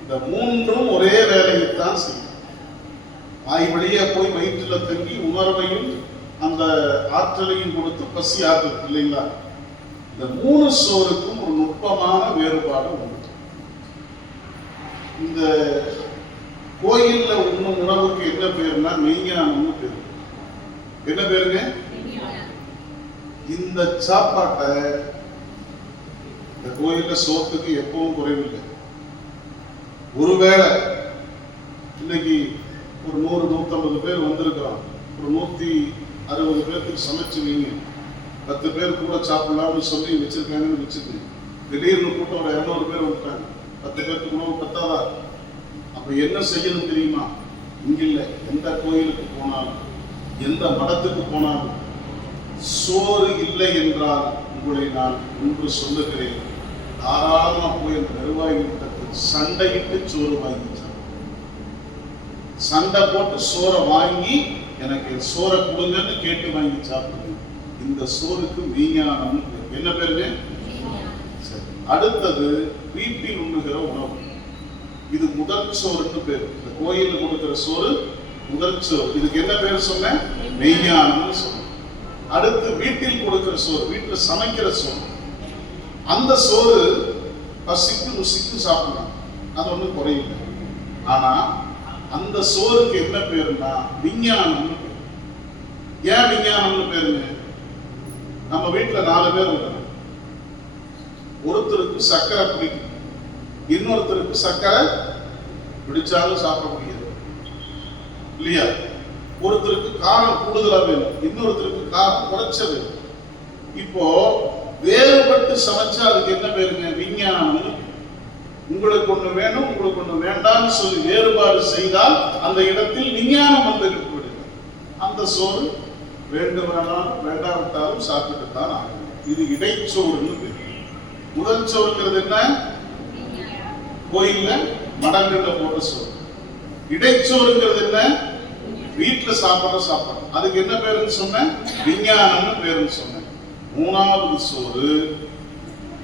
இந்த 3ம் ஒரே வேலையைத்தான் செய்யும். வாய் வழியா போய் வயிற்றுல தங்கி உணர்வையும் அந்த ஆற்றலையும் கொடுத்து பசி ஆற்று, இல்லைங்களா? இந்த 3 சோறுக்கும் ஒரு நுட்பமான வேறுபாடு உண்டு. இந்த கோயில்ல உண்ணும் உணவுக்கு என்ன பேருன்னா மெய்ஞானம்னு பேரு. என்ன பேருங்க? இந்த சாப்பாட்டை, இந்த கோயில்ல சோத்துக்கு எப்பவும் குறைவில்லை. ஒருவேளை இன்னைக்கு ஒரு 100-150 பேர் வந்திருக்கிறோம், ஒரு 160 பேருக்கு சமைச்சு வைங்க, 10 பேர் கூட சாப்பிடலாம்னு சொல்லி வச்சிருக்காங்கன்னு வச்சுக்கோங்க. திடீர்னு கூட்டம் ஒரு 200 பேர் வந்துட்டாங்க, 10 பேருக்கு உணவு பத்தாதா? அப்ப என்ன செய்யணும் தெரியுமா? இங்க இல்ல, எந்த கோயிலுக்கு போனாலும், எந்த மடத்துக்கு போனாலும் சோறு இல்லை என்றால் உங்களை நான் ஒன்று சொல்லுகிறேன், தாராளமா போய் அந்த நிர்வாகிகிட்ட சண்டையிட்டு சோறு வாங்கி சண்டை போட்டு சோறை வாங்கி எனக்கு சோறை கொடுங்கன்னு கேட்டு வாங்கி சாப்பிடுங்க. இந்த சோறுக்கு மெய்ஞானம். என்ன பேருங்க? சரி, அடுத்தது வீட்டில் உண்ணுகிற உணவு. இது முதல் சோறுன்னு பேர். இந்த கோயிலில் கொடுக்கிற சோறு முதல் சோறு. இதுக்கு என்ன பேர் சொன்னேன்? மெய்ஞானம்னு சொன்னேன். அடுத்து வீட்டில் கொடுக்கிற சோறு, வீட்டில் சமைக்கிற சோறு. அந்த சோறு பசிக்கு ருசிக்கு சாப்பிடலாம், அது ஒன்றும் குறையில்லை. ஆனா அந்த சோறுக்கு என்ன பேருன்னா விஞ்ஞானம்னு பேர். ஏன் விஞ்ஞானம்னு பேருங்க? நம்ம வீட்டில் 4 பேர் இருக்காங்க. ஒருத்தருக்கு சர்க்கரை பிடிக்கும், இன்னொருத்தருக்கு சர்க்கரை பிடிச்சாலும் சாப்பிட முடியாது இல்லையா? ஒருத்தருக்கு காரம் கூடுதலா வேணும், இன்னொருத்தருக்கு காரம் குறைச்ச வேணும். இப்போ வேறுபட்டு சமைச்சா அதுக்கு என்ன பேருங்க? விஞ்ஞானம்னு. உங்களுக்கு ஒண்ணு வேணும், உங்களுக்கு ஒண்ணு வேண்டாம்னு சொல்லி வேறுபாடு செய்தால் அந்த இடத்தில் விஞ்ஞானம் வந்து விடுகிறது. அந்த சோறு வேண்டுமானாலும் வேண்டாவிட்டாலும் சாப்பிட்டு தான் ஆகும். இது இடைச்சோறுன்னு பேர். முதல் சோறுங்கிறது என்ன? கோயில்ல மடங்கள்ல போட்ட சோறு. இடைச்சோறுங்கிறது என்ன? வீட்டுல சாப்பிடுற சாப்பாடு. அதுக்கு என்ன பேருன்னு சொன்னேன்? விஞ்ஞானம்னு பேருன்னு சொன்னேன். மூணாவது சோறு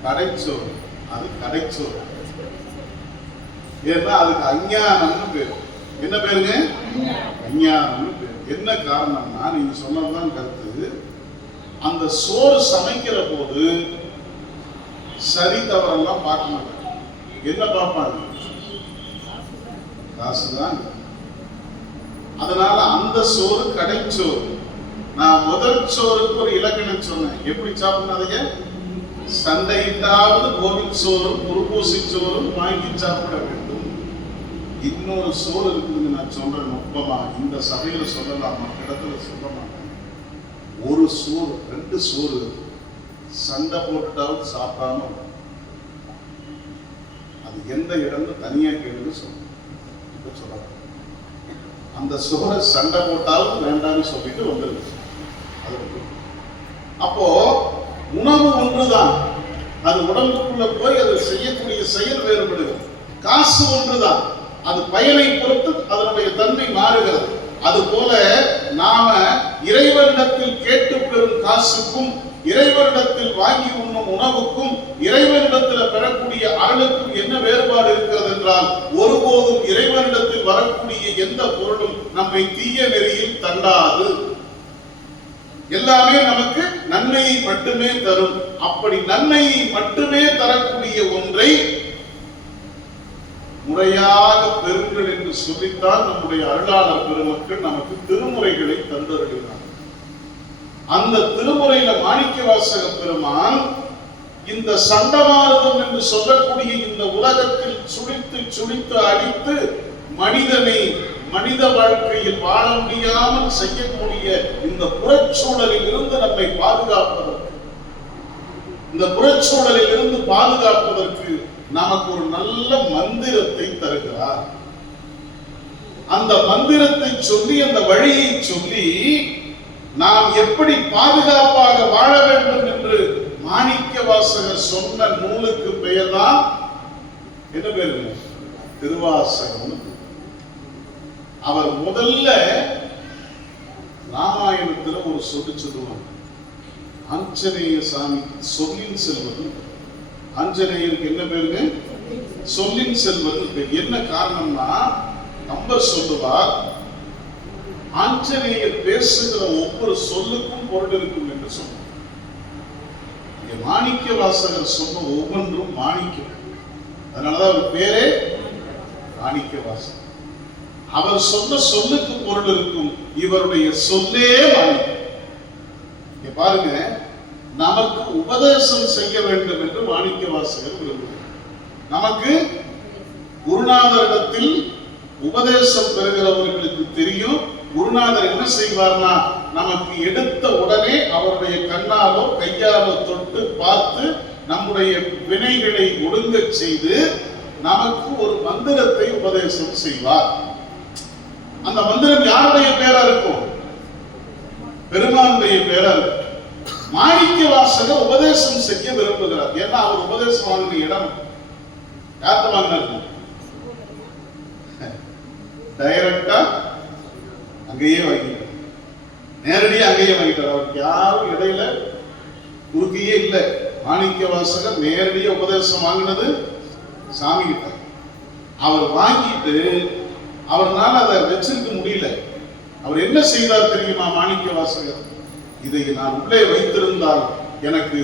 கடைச்சோறு. அது கடைச்சோறு. ஏன்னா அதுக்கு அஞ்ஞானம்னு பேரு. என்ன பேருங்க? அஞ்ஞானம்னு பேரு. என்ன காரணம்னா நீங்க சொன்னதுதான் கருத்து. அந்த சோறு சமைக்கிற போது சரி தவறெல்லாம் பார்க்க மாட்டாங்க. என்ன பார்ப்பாங்க? காசுதான். அதனால அந்த சோறு கடைச்சோறு. நான் முதல் சோறுக்கு ஒரு இலக்கணம் சொன்னேன். எப்படி சாப்பிடாதீங்க? சண்டையிட்டாவது கோவில் சோறும் குருபூசி சோறும் வாங்கி சாப்பிட வேண்டும். இன்னொரு சோறு இருக்குதுன்னு நான் சொல்றேன் நுட்பமா. இந்த சபையில சொல்லலாம், மற்ற இடத்துல சொல்ல மாட்டேன். ஒரு சோறு 2 சோறு சண்டை போட்டுட்டாவது சாப்பிடாம அது எந்த இடம்னு தனியா கேள்வி சொல்றேன். இப்ப சொல்ல அந்த சோறை சண்டை போட்டாலும் வேண்டாம்னு சொல்லிட்டு வந்துருக்கு. அப்போ உணவு ஒன்றுதான், அது உடம்புக்குள்ள போய் அது செய்யக்கூடிய செயல் வேறுபடுகிறது. காசு ஒன்றுதான், அது பயனை பொறுத்து அதனுடைய தன்மை மாறுகிறது. அது போல நாம இறைவனிடத்தில் கேட்டு பெறும் காசுக்கும் இறைவனிடத்தில் வாங்கி உண்ணும் உணவுக்கும் இறைவனிடத்தில் பெறக்கூடிய அருளுக்கும் என்ன வேறுபாடு இருக்கிறது என்றால், ஒருபோதும் இறைவனிடத்தில் வரக்கூடிய எந்த பொருளும் நம்மை தீய நெறியில் தள்ளாது. எல்லாமே நமக்கு நன்மையை மட்டுமே தரும். அப்படி நன்மையை மட்டுமே தரக்கூடிய ஒன்றை முறையாக பெறுங்கள் என்று சொல்லித்தான் நம்முடைய அருளாளர் பெருமக்கள் நமக்கு திருமுறைகளை தந்தருகிறார். அந்த திருமுறையில மாணிக்கவாசக பெருமான் இந்த சண்டமாரதம் என்று சொல்லக்கூடிய இந்த உலகத்தில் சுழித்து சுழித்து அடித்து மனிதனை மனித வாழ்க்கையில் வாழ முடியாமல் செய்யக்கூடிய இந்த புறச்சூழலில் இருந்து நம்மை பாதுகாப்பதற்கு, இந்த புறச்சூழலில் இருந்து பாதுகாப்பதற்கு நமக்கு ஒரு நல்ல மந்திரத்தை தருகிறார். அந்த மந்திரத்தை சொல்லி, அந்த வழியை சொல்லி நாம் எப்படி பாதுகாப்பாக வாழ வேண்டும் என்று மாணிக்கவாசகர் சொன்ன நூலுக்கு பெயர்தான் என்ன பேரு? திருவாசகம். அவர் முதல்ல ராமாயணத்துல ஒரு சொல்லி சொல்லுவாங்க. ஆஞ்சநேய சாமி சொல்லின் செல்வது. ஆஞ்சநேயருக்கு என்ன பேருங்க? சொல்லின் செல்வது. என்ன காரணம்னா, நம்பர் சொல்லுவார், ஆஞ்சநேயர் பேசுகிற ஒவ்வொரு சொல்லுக்கும் பொருள் இருக்கும் என்று சொன்னார். மாணிக்கவாசகர் சொன்ன ஒவ்வொன்றும் மாணிக்கம். அதனாலதான் அவர் பேரே மாணிக்கவாசகர். அவர் சொன்ன சொல்லுக்கு பொருள் இருக்கும். இவருடைய சொல்லே மாணிக்கம். பாருங்க, நமக்கு உபதேசம் செய்ய வேண்டும் என்று மாணிக்கவாசகர் விரும்புகிறார். நமக்கு குருநாதரிடத்தில் உபதேசம் பெறுகிறவர்களுக்கு தெரியும், குருநாதர் என்ன செய்வார்னா, நமக்கு எடுத்த உடனே அவருடைய கண்ணாலோ கையாலோ தொட்டு பார்த்து நம்முடைய வினைகளை ஒடுங்க செய்து நமக்கு ஒரு மந்திரத்தை உபதேசம் செய்வார். அந்த மந்திரம் யாருடைய பேரா இருக்கும்? பெருமானுடைய பேரா இருக்கும். மாணிக்கவாசகர் உபதேசம் செய்ய விரும்புகிறார். ஏன்னா அவர் உபதேசம் வாங்கின இடம் யார்கிட்ட வாங்கினார்? டைரக்டா அங்கேயே வாங்கிட்டார். நேரடியாக அங்கேயே வாங்கிட்டார். அவருக்கு யாரும் இடையில குறுக்கியே இல்லை. மாணிக்கவாசகர் நேரடியாக உபதேசம் வாங்கினது சாமி கிட்ட. அவர் வாங்கிட்டு அவர்னால அதை வச்சிருக்க முடியல. அவர் என்ன செய்தார் தெரியுமா? மாணிக்க வாசகர், இதை நான் உள்ளே வைத்திருந்தால் எனக்கு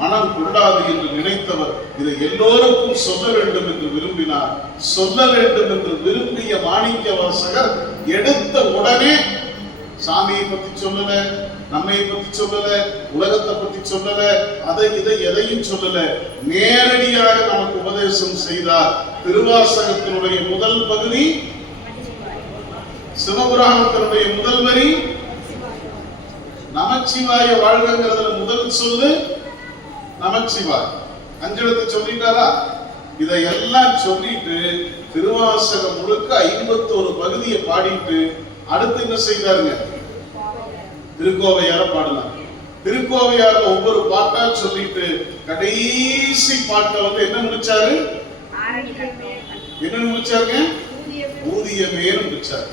மனம் கொள்ளாது என்று நினைத்தவர் இதை எல்லோருக்கும் சொல்ல வேண்டும் என்று விரும்பினார். சொல்ல வேண்டும் என்று விரும்பிய மாணிக்க வாசகர் எடுத்த உடனே சாமியை பத்தி சொல்லல, நம்மை பத்தி சொல்லல, உலகத்தை பத்தி சொல்லல, அதை இதை எதையும் சொல்லல, நேரடியாக நமக்கு உபதேசம் செய்தார். திருவாசகத்தினுடைய முதல் பகுதி, சிவபுராணத்தினுடைய முதல் வரி நமச்சிவாய வாழ்கிறதுல முதல் சொல்லு நமச்சிவாய். அஞ்செழுத்து சொல்லிட்டாரா? இதையெல்லாம் சொல்லிட்டு திருவாசகம் முழுக்க 51 பகுதியை பாடிட்டு அடுத்து என்ன செய்தாருங்க? திருக்கோவையார பாடலாம். திருக்கோவையார ஒவ்வொரு பாட்டா சொல்லிட்டு கடைசி பாட்டை என்ன முடிச்சாரு? என்ன முடிச்சாருங்க? ஊதியமே முடிச்சாரு.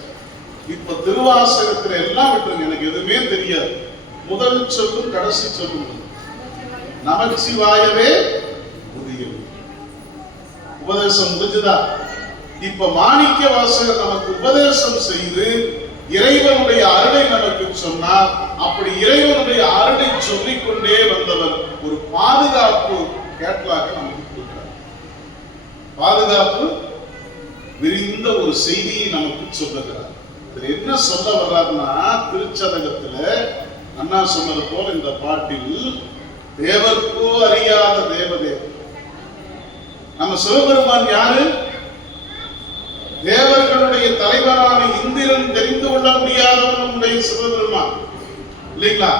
இப்ப திருவாசகத்துல எல்லாம் விட்டுருங்க, எனக்கு எதுவுமே தெரியாது. முதல் சொல்லும் கடைசி சொல்லும் நமச்சிவாயவே ஊதியம். உபதேசம் முடிஞ்சுதா? இப்ப மாணிக்க வாசகர் நமக்கு உபதேசம் செய்து இறைவனுடைய அருளை நமக்கு சொன்னார். அப்படி இறைவனுடைய அருளை சொல்லிக் கொண்டே வந்தவர் ஒரு பாதுகாப்பு கேட்லாக நமக்கு கொடுக்கிறார். பாதுகாப்பு விரிந்த ஒரு செய்தியை நமக்கு சொல்லுகிறார். என்ன சொல்ல வர்றாருன்னா, திருச்சதகத்துல அண்ணா சொன்னது போல இந்த பாட்டில் தேவர்க்கோ அறியாத தேவதேவன். நம்ம சிவபெருமான் யாரு? தேவர்களுடைய தலைவரான இந்திரன் தெரிந்து கொள்ள முடியாதவன் நம்முடைய சிவபெருமான் இல்லைங்களா?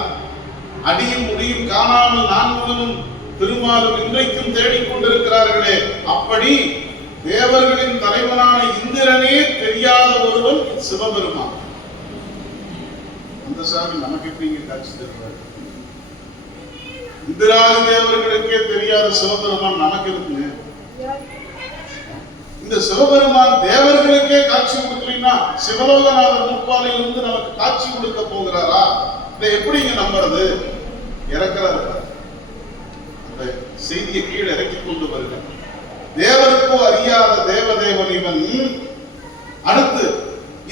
அடியும் முடியும் காணாமல் நான்முகனும் திருமாலும் இன்றைக்கும் தேடிக்கொண்டிருக்கிறார்களே, அப்படி தேவர்களின் தலைவனான இந்திரனே தெரியாத ஒருவன் சிவபெருமான். அந்த சாமி நமக்கு எப்படிங்க காட்சி தருவார்? இந்திராதி தேவர்களுக்கே தெரியாத சிவபெருமான் நமக்கு இருக்குங்க. இந்த சிவபெருமான் தேவர்களுக்கே காட்சி கொடுக்கலன்னா சிவலோகநாதர் முற்பாலையில் இருந்து நமக்கு காட்சி கொடுக்க போகிறாரா? இதை எப்படிங்க நம்புறது? இறக்கிறார். அந்த செய்தியை கீழே இறக்கி கொண்டு வருக. தேவருக்கோ அறியாத தேவதேவன் இவன். அடுத்து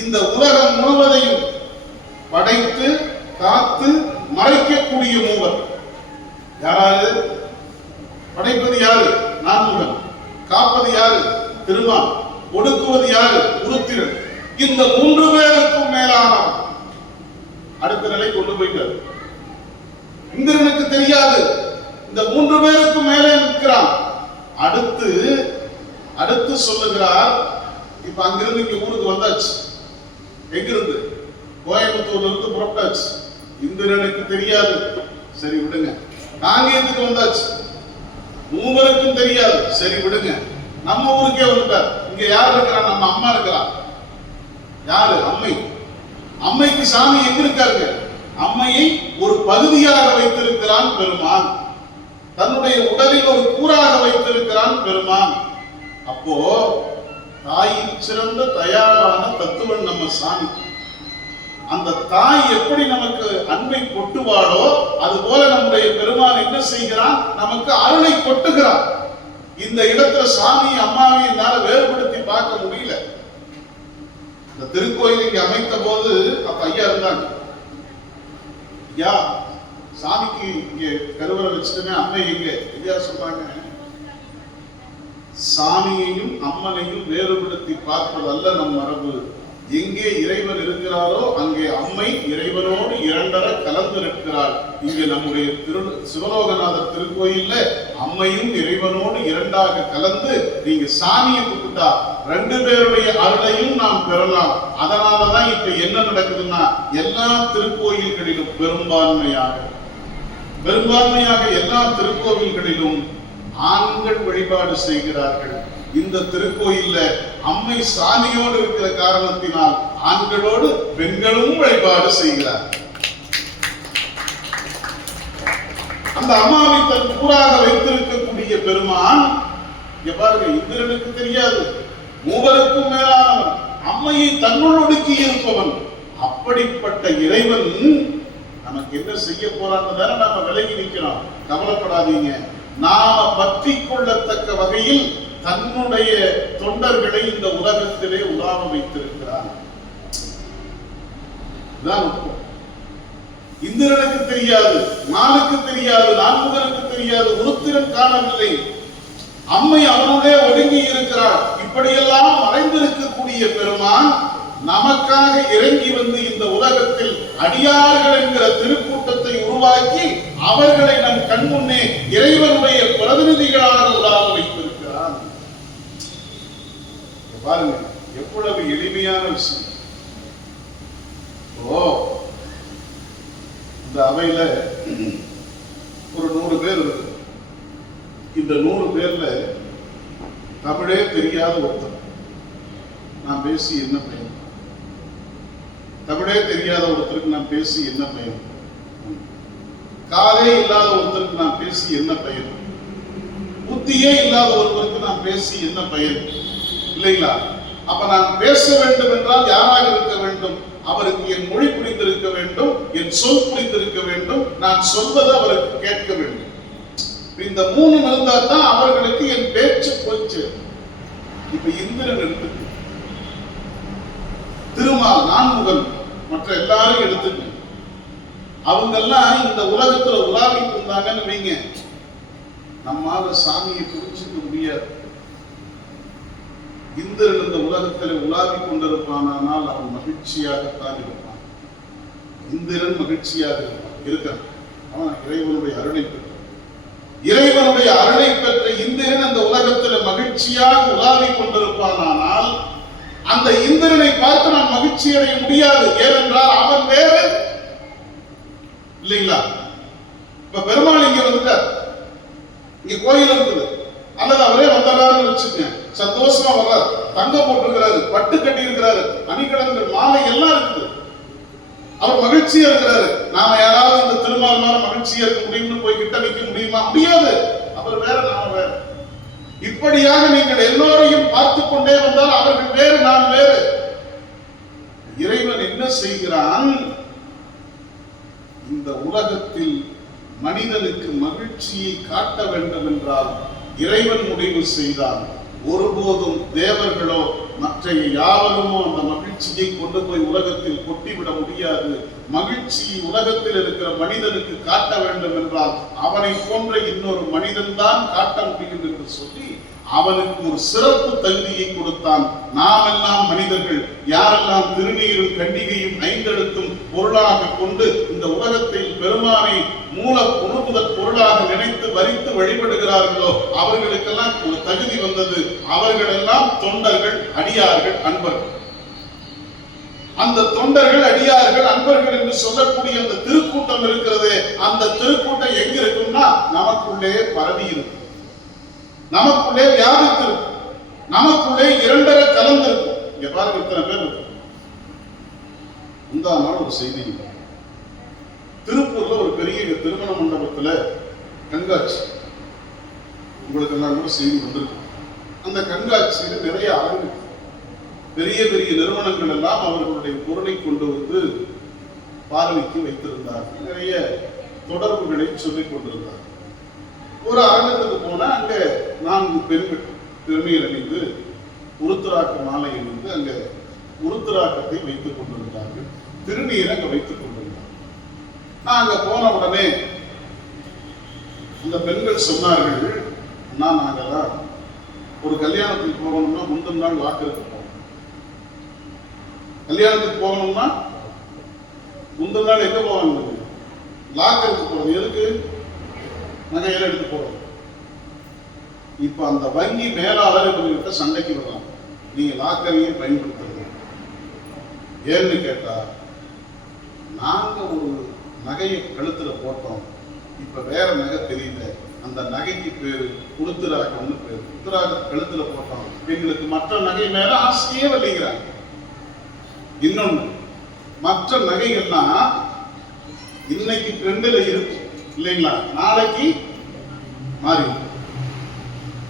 இந்த உலகம் முழுவதையும் படைத்து காத்து மறைக்கக்கூடிய மூவர் யாராரு? படைப்பது யாரு? நான்முகன். காப்பது யாரு? திருமால். ஒடுக்குவது யாரு? உருத்திரன். இந்த 3 பேருக்கும் மேலானவன் அடுத்த நிலை கொண்டு போயிட்டார். இந்திரனுக்கு தெரியாது, இந்த 3 பேருக்கும் மேலே நிற்கிறான். அடுத்து சொல்லுகிறார். இப்ப அங்கிருந்து இங்க ஊருக்கு வந்தாச்சு. எங்கிருந்து? கோயம்புத்தூர்ல இருந்து புறப்பட்டாச்சு. இந்திரனுக்கு தெரியாது, சரி விடுங்க. காங்கேயத்துக்கு வந்தாச்சு. மூவருக்கும் தெரியாது, சரி விடுங்க. நம்ம ஊருக்கே வந்துட்டார். இங்க யார் இருக்கிறா? நம்ம அம்மா இருக்கிறா. யாரு? அம்மை. அம்மைக்கு சாமி எங்க இருக்காருங்க? அம்மையை ஒரு பகுதியாக வைத்திருக்கிறான் பெருமான். தன்னுடைய உடலில் ஒரு கூறாக வைத்திருக்கிறான் பெருமான். அப்போ தாயின் சிறந்த தயாரான தத்துவன் நம்ம சாமி. அந்த தாய் எப்படி நமக்கு அன்பை கொட்டுவாளோ அது போல நம்முடைய பெருமான் என்ன செய்கிறான்? நமக்கு அருளை கொட்டுகிறான். இந்த இடத்துல சாமி அம்மாவை என்னால வேறுபடுத்தி பார்க்க முடியல. இந்த திருக்கோயில் இங்க அமைத்த போது அப்ப ஐயா இருந்தாங்க. ஐயா சாமிக்கு இங்க கருவறை வச்சுட்டுமே அம்மை எங்க? ஐயா சொல்றாங்க, சாமியையும் அம்மனையும் வேறுபடுத்தி பார்ப்பது அல்ல நம் மரபு. எங்கே இறைவன் இருக்கிறாரோ அங்கே அம்மை இறைவனோடு இரண்டரை கலந்து நிற்கிறாள். இங்க நம்முடைய சிவலோகநாதர் திருக்கோயில்ல அம்மையும் இறைவனோடு இரண்டாக கலந்து நீங்க சாமியை கூப்பிட்டா 2 பேருடைய அருளையும் நாம் பெறலாம். அதனாலதான் இப்ப என்ன நடக்குதுன்னா, எல்லா திருக்கோயில்களிலும் பெரும்பான்மையாக எல்லா திருக்கோவில்களிலும் ஆண்கள் வழிபாடு செய்கிறார்கள். இந்த திருக்கோயில்ல அம்மை சாமியோடு இருக்கிற காரணத்தினால் ஆண்களோடு பெண்களும் வழிபாடு செய்கிறார். அந்த அம்மாவை தன் கூறாக வைத்திருக்கக்கூடிய பெருமான் இங்க பாருங்க, இந்திரனுக்கு தெரியாது, மூவருக்கும் மேலானவன், அம்மையை தன்னுள் ஒடுக்கி இருப்பவன். அப்படிப்பட்ட இறைவன் நமக்கு என்ன செய்ய போறான்னு தானே நாம விலகி நிற்கிறோம். கவலைப்படாதீங்க. நாம பற்றி கொள்ளத்தக்க வகையில் தன்னுடைய தொண்டர்களை இந்த உலகத்திலே உலாவ வைத்திருக்கிறார். இந்திரனுக்கு தெரியாது, நாளுக்கு தெரியாது, நான்முகனுக்கு தெரியாது, உருத்திரன் காணவில்லை, அம்மை அவனுடைய ஒடுங்கி இருக்கிறார். இப்படியெல்லாம் மறைந்திருக்கக்கூடிய பெருமான் நமக்காக இறங்கி வந்து இந்த உலகத்தில் அடியார்கள் என்கிற திருக்கூட்டத்தை உருவாக்கி அவர்களை நம் கண்முன்னே இறைவனுடைய பிரதிநிதிகளாக உலாவ வைத்திருக்கிறார். பாருங்க எவ்வளவு எளிமையான விஷயம். இந்த அவையில ஒரு 100 பேர் இருக்கு. இந்த 100 பேர்ல தமிழே தெரியாத ஒருத்தர் நான் பேசி என்ன பயன்? தமிழே தெரியாத ஒருத்தருக்கு நான் பேசி என்ன பயன்? காலே இல்லாத ஒருத்தருக்கு நான் பேசி என்ன பயன்? புத்தியே இல்லாத ஒருவருக்கு நான் பேசி என்ன பயன்? இல்லைங்களா? அப்ப நான் பேச வேண்டும் என்றால் யாராக இருக்க வேண்டும்? அவருக்கு என் மொழி புரிந்திருக்க வேண்டும், என் சொல் புரிந்திருக்க வேண்டும், நான் சொல்வதை அவருக்கு கேட்க வேண்டும். இந்த 3 இருந்தா தான் அவர்களுக்கு என் பேச்சு போச்சு. இப்ப இந்திரன் எடுத்து திருமால், நான்முகன், மற்ற எல்லாரும் எடுத்துட்டு அவங்க எல்லாம் இந்த உலகத்துல உலாவிட்டு இருந்தாங்கன்னு வைங்க, நம்மால சாமியை புரிஞ்சுக்க முடியாது. இந்திரன் இந்த உலகத்தில் உலாவி கொண்டிருப்பானால் அவன் மகிழ்ச்சியாகத்தான் இருப்பான். இந்திரன் மகிழ்ச்சியாக இருக்கான். அவன் இறைவனுடைய அருளை பெற்ற இறைவனுடைய அருளை பெற்ற இந்திரன் அந்த உலகத்தில் மகிழ்ச்சியாக உலாவி கொண்டிருப்பானால் அந்த இந்திரனை பார்த்து நான் மகிழ்ச்சி அடைய முடியாது. ஏனென்றால் அவன் வேறு இல்லைங்களா? இப்ப பெருமாள் இங்க வந்துட்டார், இங்க கோயில் இருக்குது, அல்லது அவரே வந்தாரு வச்சுக்கங்க, சந்தோஷமா வர்றாரு, தங்கம் போட்டிருக்கிறாரு, பட்டு கட்டி இருக்கிறாரு, அணிகலன்கள், மாலை எல்லாம் இருக்குது, அவர் மகிழ்ச்சியா இருக்கிறாரு. நாம யாராவது இந்த திருமால் மேல மகிழ்ச்சியா இருக்க முடியும்னு போய் கிட்ட நிற்க முடியுமா? முடியாது. அவர் வேற, நாம வேற. இப்படியாக நீங்கள் எல்லோரையும் பார்த்து கொண்டே வந்தால் அவர்கள் வேறு, நான் வேறு. இறைவன் என்ன செய்கிறான்? இந்த உலகத்தில் மனிதனுக்கு மகிழ்ச்சியை காட்ட வேண்டும் என்றால் இறைவன் முடிவு செய்தான். ஒருபோதும் தேவர்களோ மற்ற யாவருமோ அந்த மகிழ்ச்சியை கொண்டு போய் உலகத்தில் கொட்டிவிட முடியாது. மகிழ்ச்சி உலகத்தில் இருக்கிற மனிதனுக்கு காட்ட வேண்டும் என்றால் அவனை போன்ற இன்னொரு மனிதன் தான் காட்ட முடியும் என்று சொல்லி அவனுக்கு ஒரு சிறப்பு தகுதியை கொடுத்தான். நாம் எல்லாம் மனிதர்கள், யாரெல்லாம் திருநீரும் கண்டிகையும் 5 எழுத்தும் பொருளாக கொண்டு இந்த உலகத்தில் பெருமானை மூல உணவுதல் பொருளாக நினைத்து வரித்து வழிபடுகிறார்களோ அவர்களுக்கெல்லாம் ஒரு தகுதி வந்தது. அவர்கள் எல்லாம் தொண்டர்கள், அடியார்கள், அன்பர்கள். அந்த தொண்டர்கள், அடியார்கள், அன்பர்கள் என்று சொல்லக்கூடிய அந்த திருக்கூட்டம் இருக்கிறது. அந்த திருக்கூட்டம் எங்க இருக்கும்னா நமக்குள்ளே பரவி இருக்கும், நமக்குள்ளே வியாபித்திருக்கும், நமக்குள்ளே 2 கலந்திருக்கும். இங்க பாருங்க இத்தனை பேர் இருக்கு. முந்தா நாள் ஒரு செய்தி, திருப்பூர்ல ஒரு பெரிய திருமண மண்டபத்துல கண்காட்சி, உங்களுக்கு எல்லாம் கூட செய்தி வந்திருக்கு. அந்த கண்காட்சியில நிறைய அரங்கு, பெரிய பெரிய நிறுவனங்கள் எல்லாம் அவர்களுடைய பொருளை கொண்டு வந்து பார்வைக்கு வைத்திருந்தார்கள். நிறைய தொடர்புகளை சொல்லிக் கொண்டிருந்தார்கள். ஒரு அரங்கத்துக்கு போனா அங்க 4 பெண்கள் திருமையில் அணிந்து உருத்திராக்க மாலை அணிந்து அங்க உருத்திராக்கத்தை வைத்துக் கொண்டிருந்தார்கள். திருநீரை அங்க வைத்துக் கொண்டிருந்தார்கள். நான் அங்க போன உடனே அந்த பெண்கள் சொன்னார்கள், நாங்கெல்லாம் ஒரு கல்யாணத்துக்கு போகணும்னா முந்தின நாள் வாக்கெடுக்க போகணும். கல்யாணத்துக்கு போகணும்னா முந்தின நாள் எங்க போவாங்க? லாக்கருக்கு போகணும். எதுக்கு? நகையில எடுத்து போறோம். இப்ப அந்த வங்கி மேலாளர் இவங்ககிட்ட சண்டைக்கு வரலாம், நீங்க லாக்கரையும் பயன்படுத்துறது. ஏன்னு கேட்டா, நாங்க ஒரு நகையை கழுத்துல போட்டோம், இப்ப வேற நகை தெரியல, அந்த நகைக்கு பேரு உருத்திராக்கம்னு பேரு. உருத்திராக்க கழுத்துல போட்டோம், எங்களுக்கு மற்ற நகை மேல ஆசையே வரலைங்கிறாங்க. இன்னொன்னு, மற்ற நகைகள்லாம் இன்னைக்கு ட்ரெண்ட்ல இருக்கும் இல்லைங்களா, நாளைக்கு மாறி.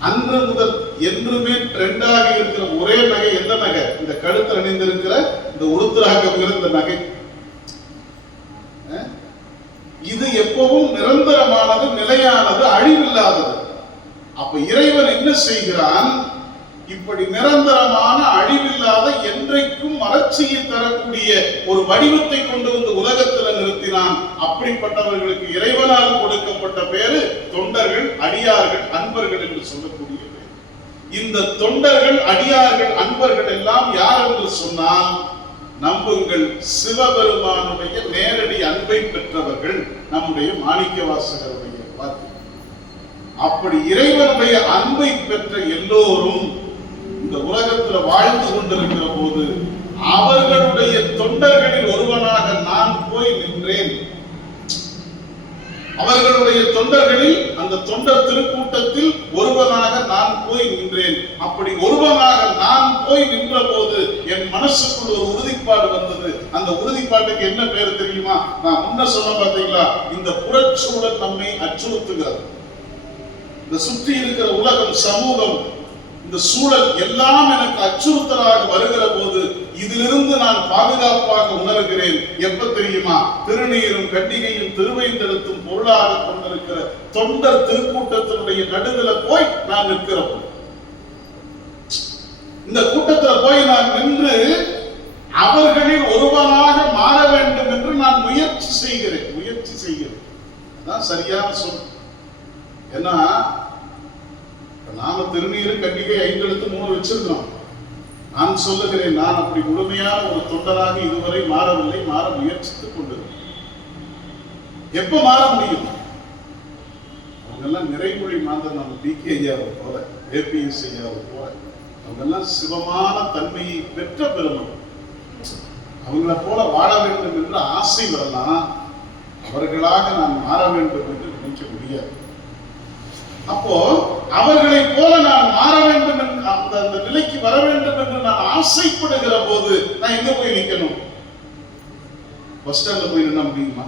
அன்று முதல் என்றுமே ட்ரெண்டாக இருக்கிற ஒரே நகை எந்த நகை? இந்த கழுத்தில் அணிந்திருக்கிற இந்த உருத்திராக்கம் இந்த நகை. இது எப்பவும் நிரந்தரமானது, நிலையானது, அழிவில்லாதது. அப்ப இறைவன் என்ன செய்கிறான்? இப்படி நிரந்தரமான அழிவில்லாத என்றைக்கும் வளர்ச்சியை தரக்கூடிய ஒரு வடிவத்தை கொண்டு வந்து உலகத்தில் நிறுத்தினான். அப்படிப்பட்டவர்களுக்கு இறைவனால் கொடுக்கப்பட்ட பேரு தொண்டர்கள், அடியார்கள், அன்பர்கள் என்று சொல்லக்கூடிய பேர். இந்த தொண்டர்கள், அடியார்கள், அன்பர்கள் எல்லாம் யார் என்று சொன்னால், நம்புங்கள், சிவபெருமானுடைய நேரடி அன்பை பெற்றவர்கள் நம்முடைய மாணிக்கவாசகருடைய வாக்கு. அப்படி இறைவனுடைய அன்பை பெற்ற எல்லோரும் இந்த உலகத்தில் வாழ்ந்து கொண்டிருக்கிற போது அவர்களுடைய தொண்டர்களில் ஒருவனாக நான் போய் நின்றேன். அவர்களுடைய தொண்டர்களில், அந்த தொண்டர் திருக்கூட்டத்தில் ஒருவனாக நான் போய் நின்றேன். அப்படி ஒருவனாக நான் போய் நின்ற போது என் மனசுக்குள் ஒரு உறுதிப்பாடு வந்தது. அந்த உறுதிப்பாட்டுக்கு என்ன பேர் தெரியுமா? நான் முன்ன சொன்ன பார்த்தீங்களா, இந்த புறச்சூழல் நம்மை அச்சுறுத்துகிறது. இந்த சுற்றி இருக்கிற உலகம், சமூகம், இந்த சூழல் எல்லாம் எனக்கு அச்சுறுத்தலாக வருகிற போது இதிலிருந்து நான் பாதுகாப்பாக உணர்கிறேன். எப்ப தெரியுமா? திருநீரும் கண்டிகையும் திருவைந்தெழுத்தும் பொருளாக கொண்டிருக்கிற தொண்டர் திருக்கூட்டத்தினுடைய நடுவில் போய் நான் நிற்கிற போது, இந்த கூட்டத்தில் போய் நான் நின்று அவர்களில் ஒருவனாக மாற வேண்டும் என்று நான் முயற்சி செய்கிறேன். அதான் சரியான சொல். ஏன்னா நாம திருநீரு கண்டிகை 5 எழுத்து 3 வச்சிருக்கிறோம். நான் சொல்லுகிறேன், நான் அப்படி முழுமையான ஒரு தொண்டராக இதுவரை மாறவில்லை, மாற முயற்சித்துக் கொண்டிருக்கிறேன். எப்ப மாற முடியும்? அவங்கெல்லாம் நிறைமொழி மாந்தர், நம்ம DK ஐயாவை போல, APS ஐயாவை போல, அவங்கெல்லாம் சிவமான தன்மையை பெற்ற பெருமக்கள். அவங்கள போல வாழ வேண்டும் என்று ஆசை வரலாம், அவர்களாக நான் மாற வேண்டும் என்று நினைக்க முடியாது. அப்போ அவர்களை போல நான் மாற வேண்டும் என்று, அந்த நிலைக்கு வர வேண்டும் என்று நான் ஆசைப்படுகிற போது நான் எங்க போய் நிக்கணும்? பஸ் ஸ்டாண்ட்ல போய் நின்னா முடியுமா?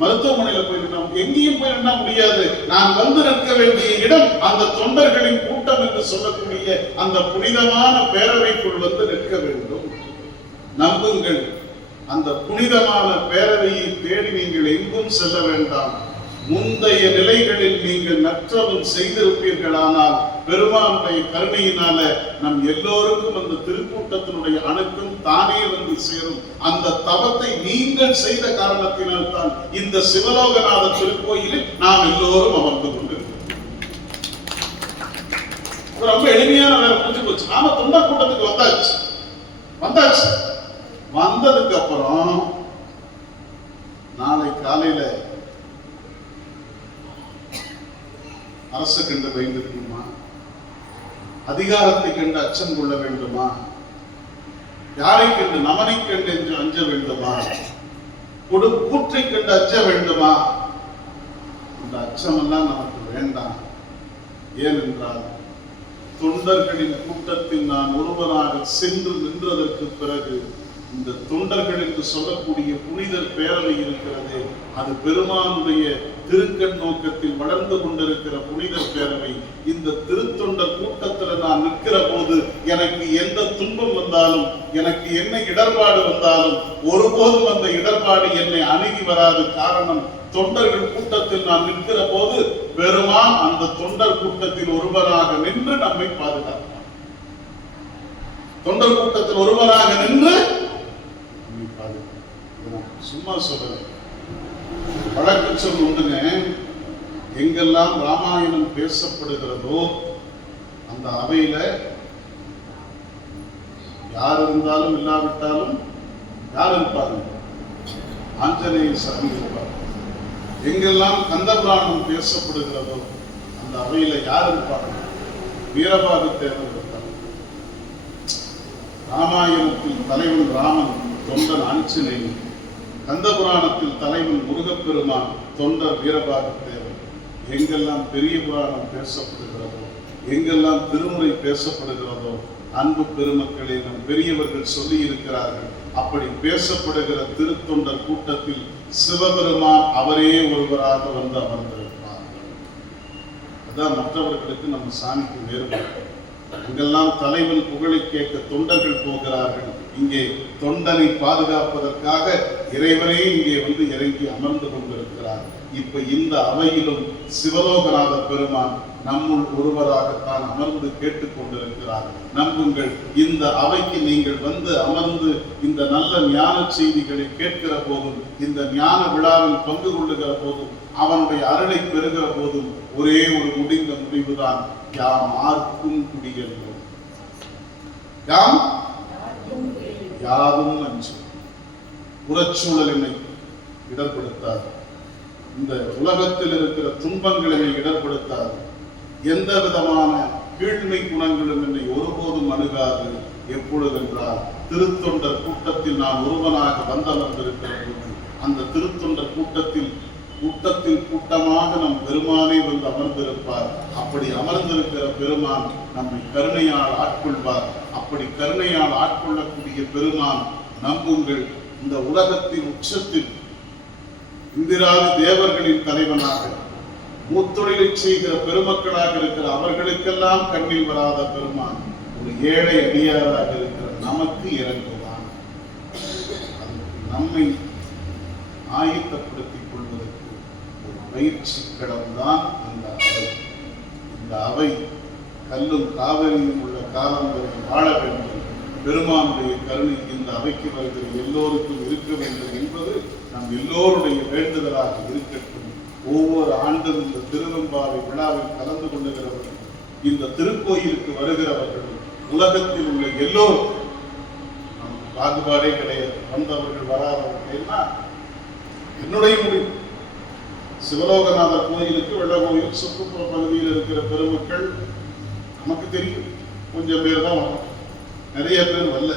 மருத்துவமனையில போய் நின்னா, எங்கேயும் போய் நின்னா முடியாது. நான் வந்து நிற்க வேண்டிய இடம் அந்த தொண்டர்களின் கூட்டம் என்று சொல்லக்கூடிய அந்த புனிதமான பேரவைக்குள் வந்து நிற்க வேண்டும். நம்புங்கள், அந்த புனிதமான பேரவையை தேடி நீங்கள் எங்கும் செல்ல வேண்டாம். முந்தைய நிலைகளில் நீங்கள் நற்றவம் செய்திருப்பீர்களானால் பெருமானுடைய கருணையினால நம் எல்லோருக்கும் அந்த திருக்கூட்டத்தினுடைய அணுக்கும் தானே வந்து சேரும். அந்த தவத்தை நீங்கள் செய்த காரணத்தினால் தான் இந்த சிவலோகநாத திருக்கோயிலில் நாம் எல்லோரும் அமர்ந்து கொண்டிருக்கிறோம். ரொம்ப எளிமையான வேலை புரிஞ்சு போச்சு. நாம தொண்டர் கூட்டத்துக்கு வந்தாச்சு. வந்ததுக்கு அப்புறம் நாளை காலையில அரசு கண்டு பயந்துக்கணுமா? அதிகாரத்தை கண்டு அச்சம் கொள்ள வேண்டுமா? யாரை கண்டு, நமனை கண்டு என்று அஞ்ச வேண்டுமா? கூற்றை கண்டு அஞ்ச வேண்டுமா? இந்த அச்சமெல்லாம் நமக்கு வேண்டாம். ஏனென்றால் தொண்டர்களின் கூட்டத்தில் நான் ஒருவராக சென்று நின்றதற்கு பிறகு இந்த தொண்டர்கள் என்று சொல்லக்கூடிய புனிதர் பேரவை இருக்கிறது, அது பெருமானுடைய திருக்கண் நோக்கத்தில் வளர்ந்து கொண்டிருக்கிற புனிதர் பேரவை. இந்த திருத்தொண்டர் கூட்டத்தில் நான் நிற்கிற போது எனக்கு எந்த துன்பம் வந்தாலும், எனக்கு என்ன இடர்பாடு வந்தாலும் ஒருபோதும் அந்த இடர்பாடு என்னை அணுகி வராது. காரணம், தொண்டர்கள் கூட்டத்தில் நான் நிற்கிற போது பெருமான் அந்த தொண்டர் கூட்டத்தில் ஒருவராக நின்று நம்மை பாதுகாப்பார். தொண்டர் கூட்டத்தில் ஒருவராக நின்று சும்மா சொல்றேன். வழக்கு சொல் உண்டுங்க. எங்கெல்லாம் ராமாயணம் பேசப்படுகிறதோ அந்த அவையில யார் இருந்தாலும் இல்லாவிட்டாலும் யார் இருப்பாங்க? ஆஞ்சநேய சாமி இருப்பார். எங்கெல்லாம் கந்தபுராணம் பேசப்படுகிறதோ அந்த அவையில யார் இருப்பாங்க? வீரபாகு தேவர் இருப்பார். ராமாயணத்தில் தலைவன் ராமன், தொண்டன் ஆஞ்சநேயன். கந்தபுராணத்தில் தலைவன் முருகப்பெருமான், தொண்டர் வீரபாகு தேவர். எங்கெல்லாம் பெரிய புராணம் பேசப்படுகிறதோ, எங்கெல்லாம் திருமுறை பேசப்படுகிறதோ, அன்பு பெருமக்களே, நம் பெரியவர்கள் சொல்லி இருக்கிறார்கள், அப்படி பேசப்படுகிற திருத்தொண்டர் கூட்டத்தில் சிவபெருமான் அவரே ஒருவராக வந்து அமர்ந்திருப்பார். அதான் மற்றவர்களுக்கு நம்ம சாமிக்கு வேறுபாடு. அங்கெல்லாம் தலைவன் புகழை கேட்க தொண்டர்கள் போகிறார்கள், இங்கே தொண்டனை பாதுகாப்பதற்காக இறைவனே இங்கே வந்து இறங்கி அமர்ந்து கொண்டிருக்கிறார். இப்ப இந்த அவையிலும் சிவலோகநாத பெருமான் நம்முள் ஒருவராகத்தான் அமர்ந்து கேட்டுக்கொண்டிருக்கிறார். நம்புங்கள், இந்த அவைக்கு நீங்கள் வந்து அமர்ந்து இந்த நல்ல ஞான செய்திகளை கேட்கிற போதும், இந்த ஞான விழாவில் பங்கு கொள்ளுகிற போதும், அவனுடைய அருளை பெறுகிற போதும் ஒரே ஒரு முடிந்த முடிவுதான், யாம் ஆர்க்கும் குடியல்லோம், யாம் யாதும் அஞ்சும். புறச்சூழல் என்னை இடர்படுத்தாது, இந்த உலகத்தில் இருக்கிற துன்பங்கள் என்னை இடர்படுத்தாது, எந்த விதமான கீழ்மை குணங்களும் என்னை ஒருபோதும் அணுகாது. எப்பொழுதென்றால் திருத்தொண்டர் கூட்டத்தில் நான் ஒருவனாக வந்தமர்ந்திருக்கிற போது, அந்த திருத்தொண்டர் கூட்டத்தில் கூட்டமாக நம் பெருமானே வந்து அமர்ந்திருப்பார். அப்படி அமர்ந்திருக்கிற பெருமான் நம்மை கருணையால் ஆட்கொள்வார். அப்படி கருணையால் ஆட்கொள்ளக்கூடிய பெருமான் நம்புங்கள், இந்த உலகத்தின் உச்சத்தில் இந்திராதி தேவர்களின் தலைவனாக மூத்தொழிலை செய்கிற பெருமக்களாக இருக்கிற அவர்களுக்கெல்லாம் கண்ணில் வராத பெருமான் ஒரு ஏழை அடியாராக இருக்கிற நமக்கு இறங்குவான். நம்மை ஆயத்தப்படுத்திக் கொள்வதற்கு ஒரு பயிற்சி கடம்தான் இந்த அவை. இந்த அவை கல்லும் காவிரியும் உள்ள காலம் வரை வாழ வேண்டும். பெருமானுடைய கருணை இந்த அவைக்கு வருகிற எல்லோருக்கும் இருக்க வேண்டும் என்பது நம் எல்லோருடைய வேண்டுதலாக இருக்கட்டும். ஒவ்வொரு ஆண்டும் இந்த திருவெம்பாவை விழாவில் கலந்து கொள்ளுகிறவர்கள், இந்த திருக்கோயிலுக்கு வருகிறவர்கள், உலகத்தில் உள்ள எல்லோரும், நமக்கு பாகுபாடே கிடையாது. வந்தவர்கள் வராதவர்கள் என்னுடைய முடிவு. சிவலோகநாதர் கோயிலுக்கு வெள்ளகோயில் சுற்றுப்புற பகுதியில் இருக்கிற பெருமக்கள் நமக்கு தெரியும், கொஞ்சம் பேர் தான் வரும், நிறைய பேர் வரல.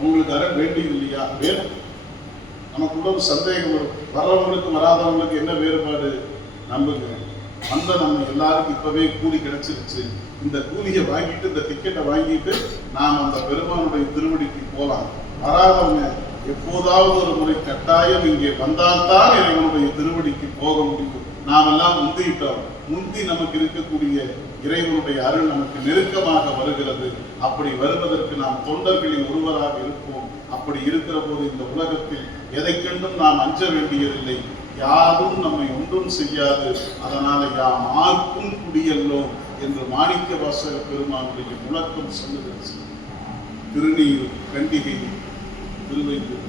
உங்களுக்கு அரண் வேண்டியது இல்லையா? வேணும். நமக்குள்ள ஒரு சந்தேகம் வரும், வர்றவங்களுக்கு வராதவங்களுக்கு என்ன வேறுபாடு? நம்புங்க, அந்த நம்ம எல்லாருக்கும் இப்பவே கூலி கிடைச்சிருச்சு. இந்த கூலியை வாங்கிட்டு, இந்த டிக்கெட்டை வாங்கிட்டு நாம் அந்த பெருமானுடைய திருவடிக்கு போகலாம். வராதவங்க எப்போதாவது ஒரு முறை கட்டாயம் இங்கே வந்தால்தான் இறைவனுடைய திருவடிக்கு போக முடியும். நாம் எல்லாம் முந்திட்டோம். முந்தி நமக்கு இருக்கக்கூடிய இறைவனுடைய அருள் நமக்கு நெருக்கமாக வருகிறது. அப்படி வருவதற்கு நாம் தொண்டர்களின் ஒருவராக இருப்போம். அப்படி இருக்கிற போது இந்த உலகத்தில் எதை கண்டும் நாம் அஞ்ச வேண்டியதில்லை. யாரும் நம்மை ஒன்றும் செய்யாது. அதனால யாம் ஆர்க்கும் குடியல்லோம் என்று மாணிக்க வாசக பெருமானுடைய முழக்கம் சொல்லுகிறது. திருநீர், கண்டிகை, திருவையூர்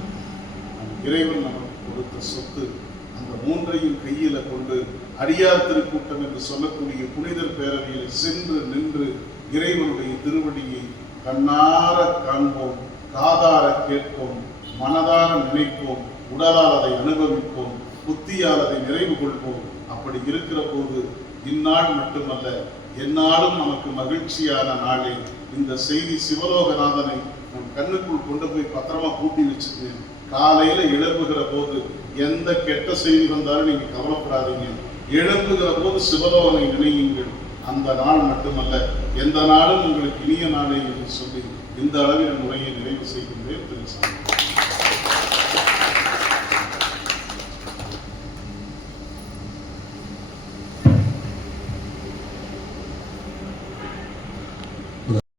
இறைவன் நமக்கு கொடுத்த சொத்து. அந்த மூன்றையும் கையில கொண்டு அடியார் திருக்கூட்டம் என்று சொல்லக்கூடிய புனிதர் பேரவையில் சென்று நின்று இறைவனுடைய திருவடியை கண்ணார காண்போம், காதார கேட்போம், மனதார நினைப்போம், உடலால் அதை அனுபவிப்போம், புத்தியால் அதை நிறைவு கொள்வோம். அப்படி இருக்கிற போது இந்நாள் மட்டுமல்ல, எந்நாளும் நமக்கு மகிழ்ச்சியான நாளே. இந்த செய்தி சிவலோகநாதனை நம் கண்ணுக்குள் கொண்டு போய் பத்திரமா பூட்டி வச்சுக்கேன். காலையில எழுப்புகிற போது எந்த கெட்ட செய்தி வந்தாலும் நீங்க கவலைப்படாதீங்க. எழுப்புகிற போது சிவலோகனை நினையுங்கள். அந்த நாள் மட்டுமல்ல, எந்த நாளும் உங்களுக்கு இனிய நாளே என்று சொல்லி இந்த அளவில் முறையை நிறைவு